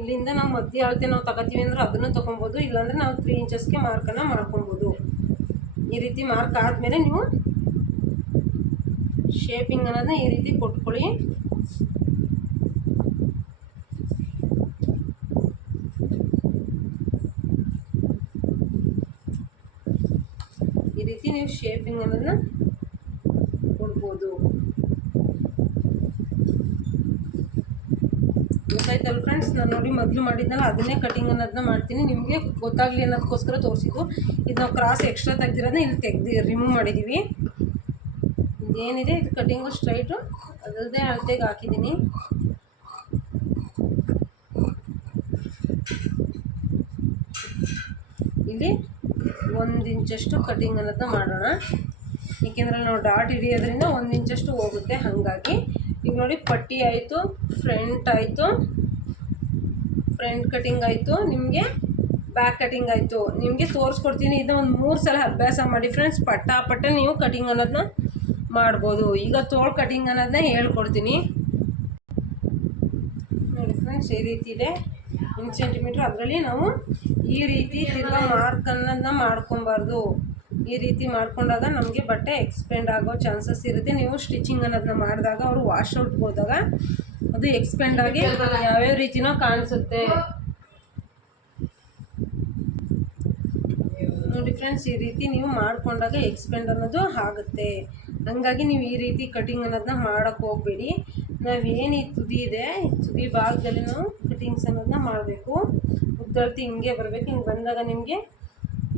ಇಲ್ಲಿಂದ ನಾವು ಮಧ್ಯ ಅಳತೆ ನಾವು ತಗೋತೀವಿ ಅಂದ್ರೆ ಅದನ್ನು ತೊಗೊಬೋದು, ಇಲ್ಲಾಂದರೆ ನಾವು 3 ಇಂಚಸ್ಗೆ ಮಾರ್ಕನ್ನು ಮಾಡ್ಕೊಬೋದು. ಈ ರೀತಿ ಮಾರ್ಕ್ ಆದಮೇಲೆ ನೀವು ಶೇಪಿಂಗ್ ಅನ್ನೋದನ್ನ ಈ ರೀತಿ ಕೊಟ್ಕೊಳ್ಳಿ. ಈ ರೀತಿ ನೀವು ಶೇಪಿಂಗ್ ಅನ್ನೋದನ್ನ ಕೊಡ್ಬೋದು. ಗೊತ್ತಾಯ್ತಲ್ಲ ಫ್ರೆಂಡ್ಸ್, ನಾನು ನೋಡಿ ಮೊದಲು ಮಾಡಿದ್ನಲ್ಲ ಅದನ್ನೇ ಕಟಿಂಗ್ ಅನ್ನೋದನ್ನ ಮಾಡ್ತೀನಿ, ನಿಮಗೆ ಗೊತ್ತಾಗಲಿ ಅನ್ನೋದಕ್ಕೋಸ್ಕರ ತೋರಿಸಿದ್ದು. ಇದು ನಾವು ಕ್ರಾಸ್ ಎಕ್ಸ್ಟ್ರಾ ತೆಗ್ದಿರೋದನ್ನ ಇಲ್ಲಿ ರಿಮೂವ್ ಮಾಡಿದ್ದೀವಿ. ಇದೇನಿದೆ ಇದು ಕಟಿಂಗು ಸ್ಟ್ರೈಟು ಅದರದ್ದೇ ಅಳತೆಗೆ ಹಾಕಿದ್ದೀನಿ. ಇಲ್ಲಿ 1 ಇಂಚಷ್ಟು ಕಟಿಂಗ್ ಅನ್ನೋದನ್ನ ಮಾಡೋಣ, ಏಕೆಂದರೆ ನಾವು ಡಾಟ್ ಹಿಡಿಯೋದ್ರಿಂದ 1 ಇಂಚಷ್ಟು ಹೋಗುತ್ತೆ. ಹಾಗಾಗಿ ಈಗ ನೋಡಿ ಪಟ್ಟಿ ಆಯಿತು, ಫ್ರಂಟ್ ಆಯಿತು, ಫ್ರಂಟ್ ಕಟಿಂಗ್ ಆಯಿತು, ನಿಮಗೆ ಬ್ಯಾಕ್ ಕಟಿಂಗ್ ಆಯಿತು. ನಿಮಗೆ ತೋರಿಸ್ಕೊಡ್ತೀನಿ, ಇದನ್ನ ಒಂದು 3 ಸಲ ಅಭ್ಯಾಸ ಮಾಡಿ ಫ್ರೆಂಡ್ಸ್. ಪಟ್ಟ ನೀವು ಕಟಿಂಗ್ ಅನ್ನೋದನ್ನ ಮಾಡ್ಬೋದು. ಈಗ ತೋಳು ಕಟಿಂಗ್ ಅನ್ನೋದನ್ನ ಹೇಳ್ಕೊಡ್ತೀನಿ ನೋಡಿ ಫ್ರೆಂಡ್ಸ್. ಈ ರೀತಿ ಇದೆ 1 ಸೆಂಟಿಮೀಟ್ರ್. ಅದರಲ್ಲಿ ನಾವು ಈ ರೀತಿ ತಿರ್ಗಾ ಮಾರ್ಕ್ ಅನ್ನೋದನ್ನ ಮಾಡ್ಕೊಬಾರ್ದು. ಈ ರೀತಿ ಮಾಡ್ಕೊಂಡಾಗ ನಮಗೆ ಬಟ್ಟೆ ಎಕ್ಸ್ಪೆಂಡ್ ಆಗೋ ಚಾನ್ಸಸ್ ಇರುತ್ತೆ. ನೀವು ಸ್ಟಿಚಿಂಗ್ ಅನ್ನೋದನ್ನ ಮಾಡಿದಾಗ ಅವರು ವಾಶ್ಔಟ್ಗೆ ಹೋದಾಗ ಅದು ಎಕ್ಸ್ಪೆಂಡ್ ಆಗಿ ಯಾವ್ಯಾವ ರೀತಿನೋ ಕಾಣಿಸುತ್ತೆ ನೋಡಿ ಫ್ರೆಂಡ್ಸ್. ಈ ರೀತಿ ನೀವು ಮಾಡಿಕೊಂಡಾಗ ಎಕ್ಸ್ಪೆಂಡ್ ಅನ್ನೋದು ಆಗುತ್ತೆ. ಹಾಗಾಗಿ ನೀವು ಈ ರೀತಿ ಕಟಿಂಗ್ ಅನ್ನೋದನ್ನ ಮಾಡೋಕ್ಕೆ ಹೋಗಬೇಡಿ. ನಾವೇನು ಈ ತುದಿ ಇದೆ, ತುದಿ ಭಾಗದಲ್ಲಿ ನಾವು ಕಟಿಂಗ್ಸ್ ಅನ್ನೋದನ್ನ ಮಾಡಬೇಕು. ಉದ್ದಳ್ತಿ ಹಿಂಗೆ ಬರಬೇಕು. ಹಿಂಗೆ ಬಂದಾಗ ನಿಮಗೆ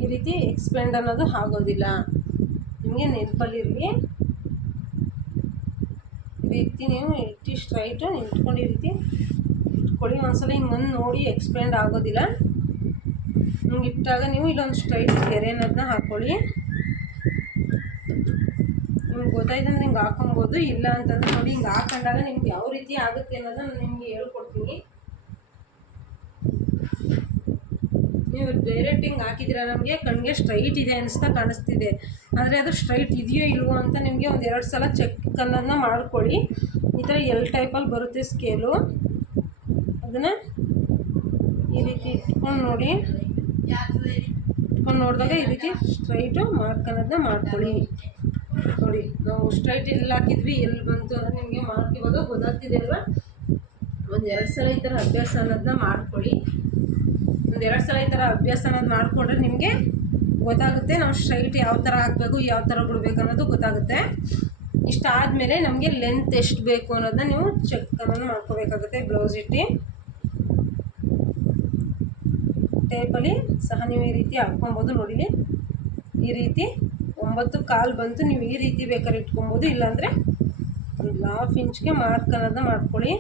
ಈ ರೀತಿ ಎಕ್ಸ್ಪೆಂಡ್ ಅನ್ನೋದು ಆಗೋದಿಲ್ಲ. ನಿಮಗೆ ನೆನಪಲ್ಲಿರಲಿ. ಈ ರೀತಿ ನೀವು ಇಟ್ಟು ಸ್ಟ್ರೈಟು ನಿಂತ್ಕೊಂಡು ಈ ರೀತಿ ಇಟ್ಕೊಳ್ಳಿ. ಒಂದ್ಸಲ ಹಿಂಗೆ ಬಂದು ನೋಡಿ ಎಕ್ಸ್ಪೆಂಡ್ ಆಗೋದಿಲ್ಲ. ಹಿಂಗೆ ಇಟ್ಟಾಗ ನೀವು ಇಲ್ಲೊಂದು ಸ್ಟ್ರೈಟ್ ಗೆರೆ ಅನ್ನೋದನ್ನ ಹಾಕ್ಕೊಳ್ಳಿ. ನಿಮ್ಗೆ ಗೊತ್ತಾಯ್ತಂದ್ರೆ ಹಿಂಗೆ ಹಾಕೊಬೋದು. ಇಲ್ಲ ಅಂತಂದ್ರೆ ನೋಡಿ ಹಿಂಗೆ ಹಾಕೊಂಡಾಗ ನಿಮ್ಗೆ ಯಾವ ರೀತಿ ಆಗುತ್ತೆ ಅನ್ನೋದನ್ನ ನಾನು ನಿಮಗೆ ಹೇಳ್ಕೊಡ್ತೀನಿ. ನೀವು ಡೈರೆಕ್ಟ್ ಹಿಂಗೆ ಹಾಕಿದ್ದೀರ, ನಮಗೆ ಕಣ್ಣಿಗೆ ಸ್ಟ್ರೈಟ್ ಇದೆ ಅನಿಸ್ತಾ ಕಾಣಿಸ್ತಿದೆ. ಆದರೆ ಅದು ಸ್ಟ್ರೈಟ್ ಇದೆಯೋ ಇಲ್ವೋ ಅಂತ ನಿಮಗೆ ಒಂದು 2 ಸಲ ಚೆಕ್ ಅನ್ನೋದನ್ನ ಮಾಡ್ಕೊಳ್ಳಿ. ಈ ಥರ ಟೈಪಲ್ಲಿ ಬರುತ್ತೆ ಸ್ಕೇಲು. ಅದನ್ನು ಈ ರೀತಿ ಇಟ್ಕೊಂಡು ನೋಡಿ, ಇಟ್ಕೊಂಡು ನೋಡಿದಾಗ ಈ ರೀತಿ ಸ್ಟ್ರೈಟು ಮಾರ್ಕ್ ಅನ್ನೋದನ್ನ ಮಾಡ್ಕೊಳ್ಳಿ. ನೋಡಿ ನಾವು ಸ್ಟ್ರೈಟ್ ಎಲ್ಲಿ ಹಾಕಿದ್ವಿ, ಎಲ್ಲಿ ಬಂತು ಅನ್ನೋದು ನಿಮಗೆ ಮಾರ್ಕ್ ಇವಾಗ ಗೊತ್ತಾಗ್ತಿದೆ ಅಲ್ವಾ. ಒಂದು 2 ಸಲ ಈ ಥರ ಅಭ್ಯಾಸ ಅನ್ನೋದನ್ನ ಮಾಡ್ಕೊಳ್ಳಿ. ಒಂದು 2 ಸಲ ಈ ಥರ ಅಭ್ಯಾಸ ಅನ್ನೋದು ಮಾಡಿಕೊಂಡ್ರೆ ನಿಮಗೆ ಗೊತ್ತಾಗುತ್ತೆ ನಾವು ಸ್ಟ್ರೈಟ್ ಯಾವ ಥರ ಹಾಕಬೇಕು, ಯಾವ ಥರ ಬಿಡಬೇಕು ಅನ್ನೋದು ಗೊತ್ತಾಗುತ್ತೆ. ಇಷ್ಟ ಆದಮೇಲೆ ನಮಗೆ ಲೆಂತ್ ಎಷ್ಟು ಬೇಕು ಅನ್ನೋದನ್ನ ನೀವು ಚೆಕ್ ಅನ್ನೋದು ಮಾಡ್ಕೋಬೇಕಾಗುತ್ತೆ. ಬ್ಲೌಸ್ ಇಟ್ಟು ಟೇಪಲ್ಲಿ ಸಹ ನೀವು ಈ ರೀತಿ ಹಾಕ್ಕೊಬೋದು. ನೋಡಿಲಿ ಈ ರೀತಿ 9.25 ಬಂತು. ನೀವು ಈ ರೀತಿ ಬೇಕಾದ್ರೆ ಇಟ್ಕೊಬೋದು, ಇಲ್ಲಾಂದರೆ ಒಂದು 1/2 ಇಂಚ್ಗೆ ಮಾರ್ಕ್ ಅನ್ನೋದನ್ನ ಮಾಡ್ಕೊಳ್ಳಿ.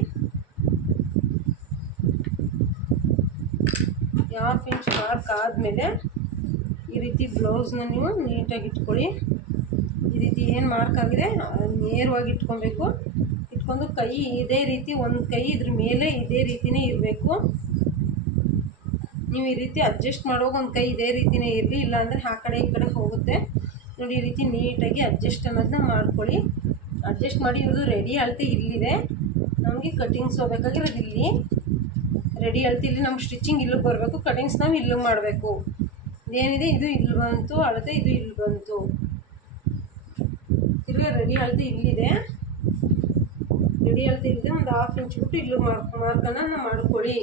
1/2 ಇಂಚ್ ಮಾರ್ಕ್ ಆದಮೇಲೆ ಈ ರೀತಿ ಬ್ಲೌಸ್ನ ನೀವು ನೀಟಾಗಿ ಇಟ್ಕೊಳ್ಳಿ. ಈ ರೀತಿ ಏನು ಮಾರ್ಕ್ ಆಗಿದೆ ನೇರವಾಗಿ ಇಟ್ಕೊಬೇಕು. ಇಟ್ಕೊಂಡು ಕೈ ಇದೇ ರೀತಿ, ಒಂದು ಕೈ ಇದ್ರ ಮೇಲೆ ಇದೇ ರೀತಿಯೇ ಇರಬೇಕು. ನೀವು ಈ ರೀತಿ ಅಡ್ಜಸ್ಟ್ ಮಾಡುವಾಗ ಒಂದು ಕೈ ಇದೇ ರೀತಿಯೇ ಇರಲಿ, ಇಲ್ಲಾಂದರೆ ಆ ಕಡೆ ಈ ಕಡೆ ಹೋಗುತ್ತೆ. ನೋಡಿ ಈ ರೀತಿ ನೀಟಾಗಿ ಅಡ್ಜಸ್ಟ್ ಅನ್ನೋದನ್ನ ಮಾಡ್ಕೊಳ್ಳಿ. ಅಡ್ಜಸ್ಟ್ ಮಾಡಿ ಇವ್ರದ್ದು ರೆಡಿ ಅಳತೆ ಇಲ್ಲಿದೆ, ನಮಗೆ ಕಟಿಂಗ್ಸ್ ಹೋಗ್ಬೇಕಾಗಿರೋದು ಇಲ್ಲಿ. ರೆಡಿ ಅಳತೆ ಇಲ್ಲಿ, ನಮ್ಗೆ ಸ್ಟಿಚಿಂಗ್ ಇಲ್ಲಿಗೆ ಬರಬೇಕು, ಕಟಿಂಗ್ಸ್ ನಾವು ಇಲ್ಲಿಗೆ ಮಾಡಬೇಕು. ಏನಿದೆ ಇದು ಇಲ್ಲಿ ಬಂತು ಅಳತೆ, ಇದು ಇಲ್ಲಿ ಬಂತು. ತಿರ್ಗಿ ರೆಡಿ ಅಳತೆ ಇಲ್ಲಿದೆ, ರೆಡಿ ಅಳತೆ ಇಲ್ಲಿದೆ. ಒಂದು 1/2 ಇಂಚ್ ಬಿಟ್ಟು ಇಲ್ಲೂ ಮಾರ್ಕನ್ನು ಮಾಡ್ಕೊಳ್ಳಿ.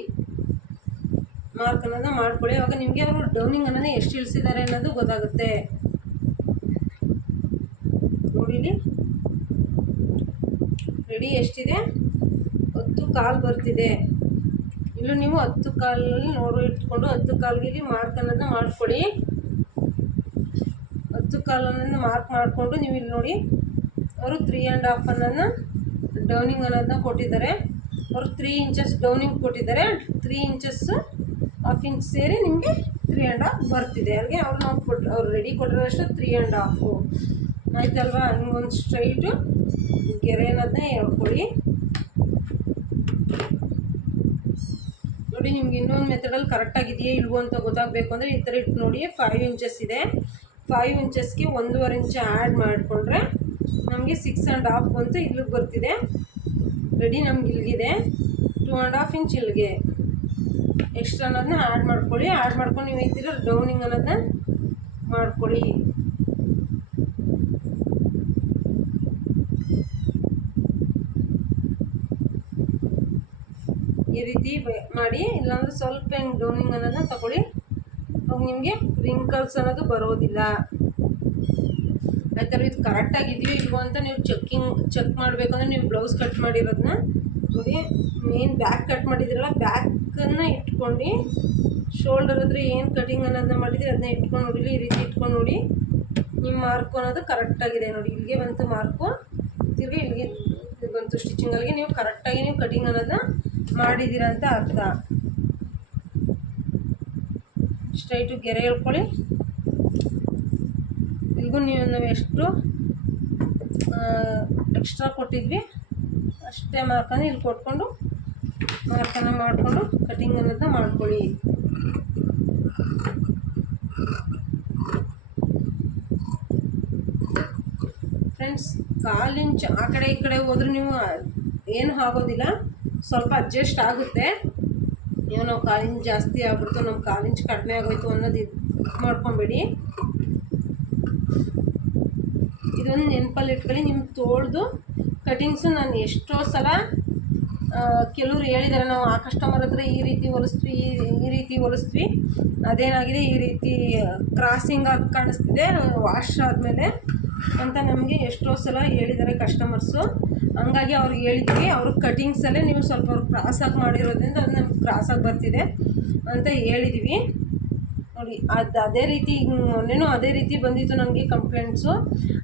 ಮಾರ್ಕ್ ಅನ್ನೋದನ್ನ ಮಾಡ್ಕೊಳ್ಳಿ. ಆವಾಗ ನಿಮಗೆ ಅವರು ಡೌನಿಂಗ್ ಅನ್ನೋದು ಎಷ್ಟು ಇಳಿಸಿದ್ದಾರೆ ಅನ್ನೋದು ಗೊತ್ತಾಗುತ್ತೆ. ನೋಡಿಲಿ ರೆಡಿ ಎಷ್ಟಿದೆ, 10.25 ಬರ್ತಿದೆ. ಇಲ್ಲೂ ನೀವು 10.25 ನೋಡಿ ಇಟ್ಕೊಂಡು 10.25 ಮಾರ್ಕ್ ಅನ್ನೋದನ್ನ ಮಾಡ್ಕೊಳ್ಳಿ. 10 ಕಾಲನ್ನು ಮಾರ್ಕ್ ಮಾಡಿಕೊಂಡು ನೀವು ಇಲ್ಲಿ ನೋಡಿ ಅವರು 3.5 ಅನ್ನೋದನ್ನ ಡೌನಿಂಗ್ ಅನ್ನೋದನ್ನ ಕೊಟ್ಟಿದ್ದಾರೆ. ಅವರು 3 ಇಂಚಸ್ ಡೌನಿಂಗ್ ಕೊಟ್ಟಿದ್ದಾರೆ. 3 ಇಂಚಸ್ ಹಾಫ್ ಇಂಚ್ ಸೇರಿ ನಿಮಗೆ 3.5 ಬರ್ತಿದೆ. ಅಲ್ಲಿಗೆ ಅವ್ರು ನಾವು ಅವ್ರು ರೆಡಿ ಕೊಟ್ಟಿರೋಷ್ಟು 3.5 ಆಯ್ತಲ್ವಾ. ಹಿಂಗೊಂದು ಸ್ಟ್ರೈಟು ಗೆರೆ ಅನ್ನೋದನ್ನ ಹೇಳ್ಕೊಳ್ಳಿ. ನೋಡಿ ನಿಮ್ಗೆ ಇನ್ನೊಂದು ಮೆಥಡಲ್ಲಿ ಕರೆಕ್ಟಾಗಿದೆಯೇ ಇಲ್ವೋ ಅಂತ ಗೊತ್ತಾಗಬೇಕು ಅಂದರೆ ಈ ಥರ ಇಟ್ಟು ನೋಡಿ. 5 ಇಂಚಸ್ ಇದೆ. 5 ಇಂಚಸ್ಗೆ 1.5 ಇಂಚ್ ಆ್ಯಡ್ ಮಾಡಿಕೊಂಡ್ರೆ ನಮಗೆ 6.5 ಬಂತು. ಇಲ್ಲಿಗೆ ಬರ್ತಿದೆ ರೆಡಿ. ನಮ್ಗೆ ಇಲ್ಲಿಗಿದೆ 2.5 ಇಂಚ್ ಇಲ್ಲಿಗೆ ಎಕ್ಸ್ಟ್ರಾ ಅನ್ನೋದನ್ನ ಆ್ಯಡ್ ಮಾಡ್ಕೊಳ್ಳಿ. ಆ್ಯಡ್ ಮಾಡ್ಕೊಂಡು ನೀವು ಇದ್ದೀರ ಡೌನಿಂಗ್ ಅನ್ನೋದನ್ನ ಮಾಡ್ಕೊಳ್ಳಿ. ಈ ರೀತಿ ಮಾಡಿ. ಇಲ್ಲಾಂದರೆ ಸ್ವಲ್ಪ ಹಿಂಗೆ ಡೌನಿಂಗ್ ಅನ್ನೋದನ್ನ ತಗೊಳ್ಳಿ. ಅವಾಗ ನಿಮಗೆ ರಿಂಕಲ್ಸ್ ಅನ್ನೋದು ಬರೋದಿಲ್ಲ. ಆಯ್ತಲ್ಲ. ಇದು ಕರೆಕ್ಟಾಗಿದೆಯೋ ಇಲ್ವೋ ಅಂತ ನೀವು ಚೆಕ್ ಮಾಡಬೇಕಂದ್ರೆ ನೀವು ಬ್ಲೌಸ್ ಕಟ್ ಮಾಡಿರೋದನ್ನ ನೋಡಿ. ಮೇನ್ ಬ್ಯಾಕ್ ಕಟ್ ಮಾಡಿದ್ದೀರಲ್ಲ, ಬ್ಯಾಕನ್ನು ಇಟ್ಕೊಂಡು ಶೋಲ್ಡರ್ ಹತ್ರ ಏನು ಕಟಿಂಗ್ ಅನ್ನೋದನ್ನ ಮಾಡಿದರೆ ಅದನ್ನ ಇಟ್ಕೊಂಡು ನೋಡಿ. ಈ ರೀತಿ ಇಟ್ಕೊಂಡು ನೋಡಿ. ನಿಮ್ಮ ಮಾರ್ಕು ಅನ್ನೋದು ಕರೆಕ್ಟಾಗಿದೆ ನೋಡಿ. ಇಲ್ಲಿಗೆ ಬಂತು ಮಾರ್ಕು, ತಿರುಗಿ ಇಲ್ಲಿಗೆ ಬಂತು ಸ್ಟಿಚಿಂಗಲ್ಲಿಗೆ. ನೀವು ಕರೆಕ್ಟಾಗಿ ನೀವು ಕಟಿಂಗ್ ಅನ್ನೋದನ್ನ ಮಾಡಿದ್ದೀರ ಅಂತ ಅರ್ಥ. ಸ್ಟ್ರೈಟು ಗೆರೆ ಹೇಳ್ಕೊಳ್ಳಿ. ಇಲ್ಲಿಗೂ ನಾವು ಎಷ್ಟು ಎಕ್ಸ್ಟ್ರಾ ಕೊಟ್ಟಿದ್ವಿ ಅಷ್ಟೇ ಮಾರ್ಕನ್ನು ಇಲ್ಲಿ ಕೊಟ್ಕೊಂಡು ಮಾರ್ಕನ್ನು ಮಾಡಿಕೊಂಡು ಕಟಿಂಗ್ ಅನ್ನೋದನ್ನ ಮಾಡ್ಕೊಳ್ಳಿ. ಫ್ರೆಂಡ್ಸ್, 1/4 ಇಂಚ್ ಆ ಕಡೆ ಈ ಕಡೆ ಹೋದ್ರೂ ನೀವು ಏನು ಆಗೋದಿಲ್ಲ, ಸ್ವಲ್ಪ ಅಡ್ಜಸ್ಟ್ ಆಗುತ್ತೆ. ನೀವು ನಾವು 1/4 ಇಂಚ್ ಜಾಸ್ತಿ ಆಗ್ಬಿಡ್ತು, ನಮ್ಮ 1/4 ಇಂಚ್ ಕಡಿಮೆ ಆಗೋಯ್ತು ಅನ್ನೋದು ಇದು ಮಾಡ್ಕೊಬೇಡಿ. ಇದೊಂದು ನೆನಪಲ್ಲಿ ಇಟ್ಕೊಳ್ಳಿ. ನಿಮ್ಮ ತೋಳ್ದು ಕಟಿಂಗ್ಸು ನಾನು ಎಷ್ಟೋ ಸಲ ಕೆಲವ್ರು ಹೇಳಿದ್ದಾರೆ, ನಾವು ಆ ಕಸ್ಟಮರ್ ಹತ್ರ ಈ ರೀತಿ ಹೊಲಿಸ್ತೀವಿ, ಈ ರೀತಿ ಹೊಲಿಸ್ತೀವಿ, ಅದೇನಾಗಿದೆ ಈ ರೀತಿ ಕ್ರಾಸಿಂಗ್ ಆಗಿ ಕಾಣಿಸ್ತಿದೆ ವಾಶ್ ಆದಮೇಲೆ ಅಂತ ನಮಗೆ ಎಷ್ಟೋ ಸಲ ಹೇಳಿದ್ದಾರೆ ಕಸ್ಟಮರ್ಸು. ಹಂಗಾಗಿ ಅವ್ರಿಗೆ ಹೇಳಿದ್ವಿ, ಅವ್ರ ಕಟಿಂಗ್ಸಲ್ಲೇ ನೀವು ಸ್ವಲ್ಪ ಅವ್ರು ಕ್ರಾಸಾಗಿ ಮಾಡಿರೋದ್ರಿಂದ ಅದು ನಮ್ಗೆ ಕ್ರಾಸಾಗಿ ಬರ್ತಿದೆ ಅಂತ ಹೇಳಿದ್ವಿ ನೋಡಿ. ಅದೇ ರೀತಿ ಮೊನ್ನೆನೂ ಅದೇ ರೀತಿ ಬಂದಿತ್ತು ನನಗೆ ಕಂಪ್ಲೇಂಟ್ಸು.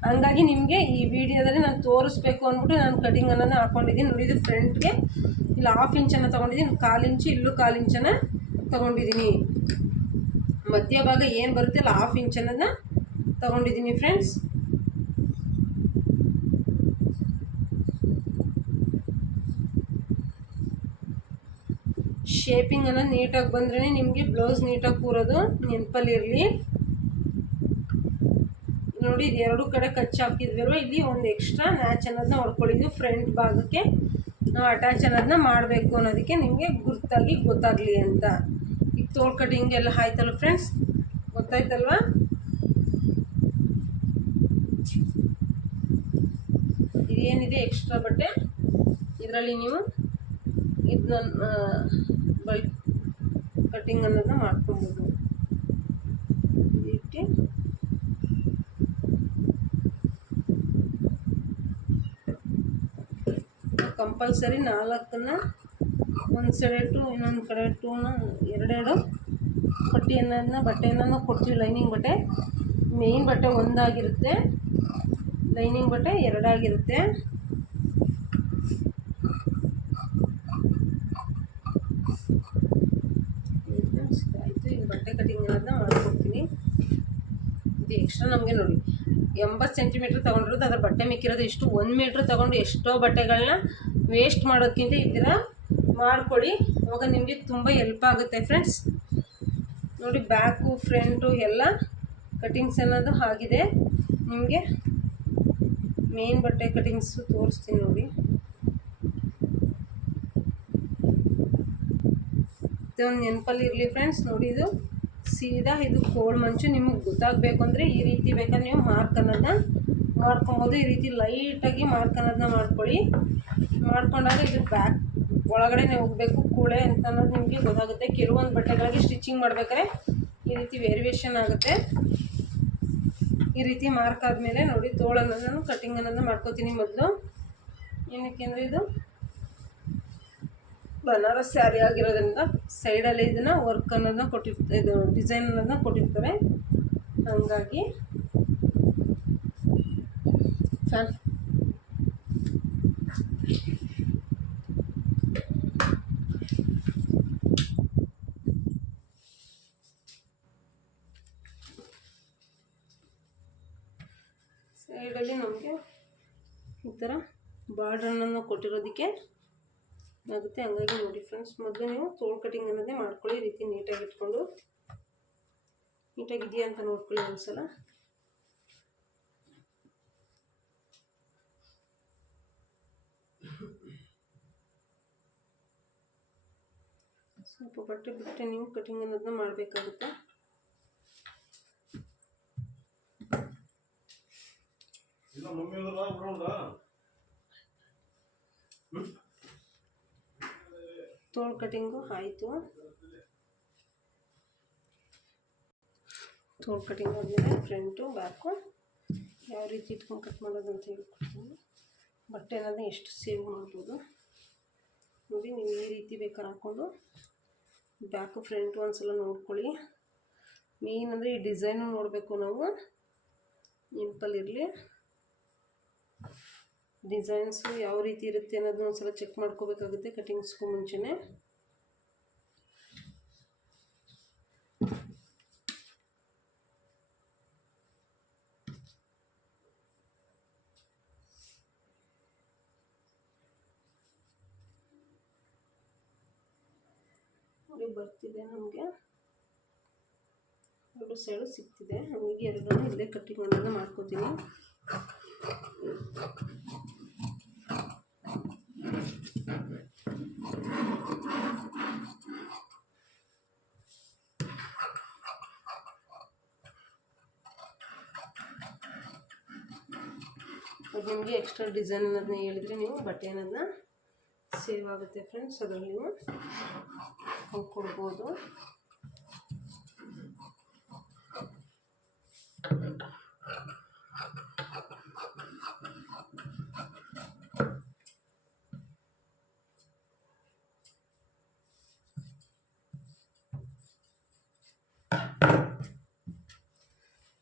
ಹಂಗಾಗಿ ನಿಮಗೆ ಈ ವಿಡಿಯೋದಲ್ಲಿ ನಾನು ತೋರಿಸ್ಬೇಕು ಅಂದ್ಬಿಟ್ಟು ನಾನು ಕಟಿಂಗ್ ಅನ್ನೋದನ್ನ ಹಾಕ್ಕೊಂಡಿದ್ದೀನಿ ನೋಡಿ. ಇದು ಫ್ರಂಟ್ಗೆ ಇಲ್ಲಿ 1/2 ಇಂಚನ್ನು ತೊಗೊಂಡಿದ್ದೀನಿ, 1/4 ಇಂಚು ಇಲ್ಲೂ 1/4 ಇಂಚನ್ನು ತೊಗೊಂಡಿದ್ದೀನಿ. ಮಧ್ಯಭಾಗ ಏನು ಬರುತ್ತೆ ಅಲ್ಲ 1/2 ಇಂಚ್ ಅನ್ನೋದನ್ನ ತೊಗೊಂಡಿದ್ದೀನಿ ಫ್ರೆಂಡ್ಸ್. ಶೇಪಿಂಗ್ ಅನ್ನೋದು ನೀಟಾಗಿ ಬಂದ್ರೇ ನಿಮಗೆ ಬ್ಲೌಸ್ ನೀಟಾಗಿ ಕೂರೋದು, ನೆನಪಲ್ಲಿರಲಿ ನೋಡಿ. ಇದು 2 ಕಡೆ ಕಚ್ಚಿ ಹಾಕಿದ್ವಲ್ವ, ಇಲ್ಲಿ ಒಂದು ಎಕ್ಸ್ಟ್ರಾ ನ್ಯಾಚ್ ಅನ್ನೋದನ್ನ ಹೊಡ್ಕೊಳ್ಳಿದ್ದು ಫ್ರಂಟ್ ಭಾಗಕ್ಕೆ ನಾವು ಅಟ್ಯಾಚ್ ಅನ್ನೋದನ್ನ ಮಾಡಬೇಕು ಅನ್ನೋದಕ್ಕೆ ನಿಮಗೆ ಗುರ್ತಾಗಿ ಗೊತ್ತಾಗಲಿ ಅಂತ. ಈಗ ತೋಳು ಕಟಿಂಗ್ ಎಲ್ಲ ಆಯ್ತಲ್ಲ ಫ್ರೆಂಡ್ಸ್, ಗೊತ್ತಾಯ್ತಲ್ವ. ಇದೇನಿದೆ ಎಕ್ಸ್ಟ್ರಾ ಬಟ್ಟೆ, ಇದರಲ್ಲಿ ನೀವು ಇದನ್ನ ಕಟಿಂಗ್ ಅನ್ನೋದನ್ನ ಮಾಡ್ಕೊಬೋದು. ಇಟ್ಟು ಕಂಪಲ್ಸರಿ 4ನ್ನ ಒಂದು ಸೈಡ್ ಟು ಇನ್ನೊಂದು ಕಡೆ 2ನ 2 ಪಟ್ಟಿ ಅನ್ನೋದನ್ನ ಬಟ್ಟೆಯನ್ನು ಕೊಡ್ತೀವಿ. ಲೈನಿಂಗ್ ಬಟ್ಟೆ ಮೇಯ್ನ್ ಬಟ್ಟೆ 1 ಆಗಿರುತ್ತೆ, ಲೈನಿಂಗ್ ಬಟ್ಟೆ 2 ಆಗಿರುತ್ತೆ. ಆಯಿತು, ಈಗ ಬಟ್ಟೆ ಕಟಿಂಗ್ ಅನ್ನೋದನ್ನ ಮಾಡ್ಕೊಡ್ತೀನಿ. ಇದು ಎಕ್ಸ್ಟ್ರಾ ನಮಗೆ ನೋಡಿ 80 ಸೆಂಟಿಮೀಟ್ರ್ ತೊಗೊಂಡಿರೋದು, ಅದರ ಬಟ್ಟೆ ಮಿಕ್ಕಿರೋದು ಇಷ್ಟು. 1 ಮೀಟ್ರ್ ತೊಗೊಂಡು ಎಷ್ಟೋ ಬಟ್ಟೆಗಳನ್ನ ವೇಸ್ಟ್ ಮಾಡೋದಕ್ಕಿಂತ ಈ ಥರ ಮಾಡ್ಕೊಳ್ಳಿ, ಅವಾಗ ನಿಮಗೆ ತುಂಬ ಹೆಲ್ಪ್ ಆಗುತ್ತೆ ಫ್ರೆಂಡ್ಸ್. ನೋಡಿ ಬ್ಯಾಕು ಫ್ರಂಟು ಎಲ್ಲ ಕಟಿಂಗ್ಸ್ ಅನ್ನೋದು ಆಗಿದೆ. ನಿಮಗೆ ಮೇನ್ ಬಟ್ಟೆ ಕಟಿಂಗ್ಸು ತೋರಿಸ್ತೀನಿ ನೋಡಿ. ಇದೊಂದು ನೆನಪಲ್ಲಿ ಇರಲಿ ಫ್ರೆಂಡ್ಸ್ ನೋಡಿ. ಇದು ಸೀದಾ ಇದು ಕೋಲ್ ಮಂಚು. ನಿಮಗೆ ಗೊತ್ತಾಗಬೇಕು ಅಂದರೆ ಈ ರೀತಿ ಬೇಕಾದ್ರೆ ನೀವು ಮಾರ್ಕ್ ಅನ್ನೋದನ್ನ ಮಾಡ್ಕೊಬೋದು. ಈ ರೀತಿ ಲೈಟಾಗಿ ಮಾರ್ಕ್ ಅನ್ನೋದನ್ನ ಮಾಡ್ಕೊಳ್ಳಿ. ಮಾಡ್ಕೊಂಡಾಗ ಇದು ಬ್ಯಾಕ್ ಒಳಗಡೆ ಹೋಗಬೇಕು ಕೂಳೆ ಅಂತ ಅನ್ನೋದು ನಿಮಗೆ ಗೊತ್ತಾಗುತ್ತೆ. ಕೆಲವೊಂದು ಬಟ್ಟೆಗಳಿಗೆ ಸ್ಟಿಚಿಂಗ್ ಮಾಡ್ಬೇಕಾದ್ರೆ ಈ ರೀತಿ ವೇರಿಯೇಷನ್ ಆಗುತ್ತೆ. ಈ ರೀತಿ ಮಾರ್ಕ್ ಆದಮೇಲೆ ನೋಡಿ ತೋಳನ್ನು ನಾನು ಕಟಿಂಗ್ ಅನ್ನೋದನ್ನ ಮಾಡ್ಕೋತೀನಿ ಮೊದಲು. ಏನಕ್ಕೆ ಅಂದರೆ ಇದು ಬನಾರಸ್ ಸ್ಯಾರಿ ಆಗಿರೋದ್ರಿಂದ ಸೈಡಲ್ಲಿ ಇದನ್ನು ವರ್ಕ್ ಅನ್ನೋದನ್ನ ಕೊಟ್ಟಿರ್ತಾರೆ, ಇದು ಡಿಸೈನ್ ಅನ್ನೋದನ್ನ ಕೊಟ್ಟಿರ್ತಾರೆ. ಹಾಗಾಗಿ ಫ್ಯಾನ್ ಸೈಡಲ್ಲಿ ನಮಗೆ ಈ ಥರ ಬಾರ್ಡ್ರನ್ನು ಕೊಟ್ಟಿರೋದಕ್ಕೆ ಆಗುತ್ತೆ. ಹಂಗಾಗಿ ನೋಡಿ ಫ್ರೆಂಡ್ಸ್, ಮೊದಲು ನೀವು ತೋಳು ಕಟಿಂಗ್ ಅನ್ನೋದೇ ಮಾಡ್ಕೊಳ್ಳಿ. ಈ ರೀತಿ ನೀಟಾಗಿ ಇಟ್ಕೊಂಡು ನೀಟಾಗಿದೆಯಾ ಅಂತ ನೋಡ್ಕೊಳ್ಳಿ ಒಂದ್ಸಲ. ಸ್ವಲ್ಪ ಬಟ್ಟೆ ಬಿಟ್ಟೆ ನೀವು ಕಟಿಂಗ್ ಅನ್ನೋದನ್ನ ಮಾಡಬೇಕಾಗುತ್ತೆ. ತೋಳು ಕಟಿಂಗು ಆಯಿತು. ತೋಳು ಕಟಿಂಗ್ ಆದಮೇಲೆ ಫ್ರಂಟು ಬ್ಯಾಕು ಯಾವ ರೀತಿ ಇಟ್ಕೊಂಡು ಕಟ್ ಮಾಡೋದು ಅಂತ ಹೇಳ್ಕೊಡ್ತೀನಿ. ಬಟ್ಟೆ ಅನ್ನೋದು ಎಷ್ಟು ಸೇವ್ ಮಾಡ್ಬೋದು ನೋಡಿ. ನೀವು ಈ ರೀತಿ ಬೇಕಾದ್ರೆ ಹಾಕ್ಕೊಂಡು ಬ್ಯಾಕು ಫ್ರಂಟು ಒಂದ್ಸಲ ನೋಡ್ಕೊಳ್ಳಿ. ಮೇನ್ ಅಂದರೆ ಈ ಡಿಸೈನು ನೋಡಬೇಕು ನಾವು, ನೆನಪಲ್ಲಿರಲಿ. ಡಿಸೈನ್ಸು ಯಾವ ರೀತಿ ಇರುತ್ತೆ ಅನ್ನೋದನ್ನ ಒಂದ್ಸಲ ಚೆಕ್ ಮಾಡ್ಕೋಬೇಕಾಗುತ್ತೆ ಕಟಿಂಗ್ಸ್ಗೂ ಮುಂಚೆನೇ. ನೋಡಿ ಬರ್ತಿದೆ, ನಮಗೆ ಎರಡು ಸೈಡು ಸಿಗ್ತಿದೆ. ಹಾಗಾಗಿ ಎರಡನ್ನೂ ಇಲ್ಲೇ ಕಟ್ಟಿಂಗ್ ಅನ್ನೋದನ್ನ ಮಾಡ್ಕೋತೀನಿ. ಅದು ನಿಮಗೆ ಎಕ್ಸ್ಟ್ರಾ ಡಿಸೈನ್ ಅನ್ನೋದನ್ನ ಹೇಳಿದರೆ ನೀವು ಬಟ್ಟೆ ಅನ್ನೋದನ್ನ ಸೇವ್ ಆಗುತ್ತೆ ಫ್ರೆಂಡ್ಸ್. ಅದರಲ್ಲಿ ನೀವು ಕೊಡ್ಬೋದು.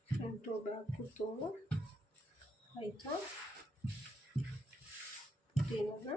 ಫ್ರಂಟು ಬ್ಯಾಕು ತೋಳು ಆಯಿತು. ಏನನ್ನ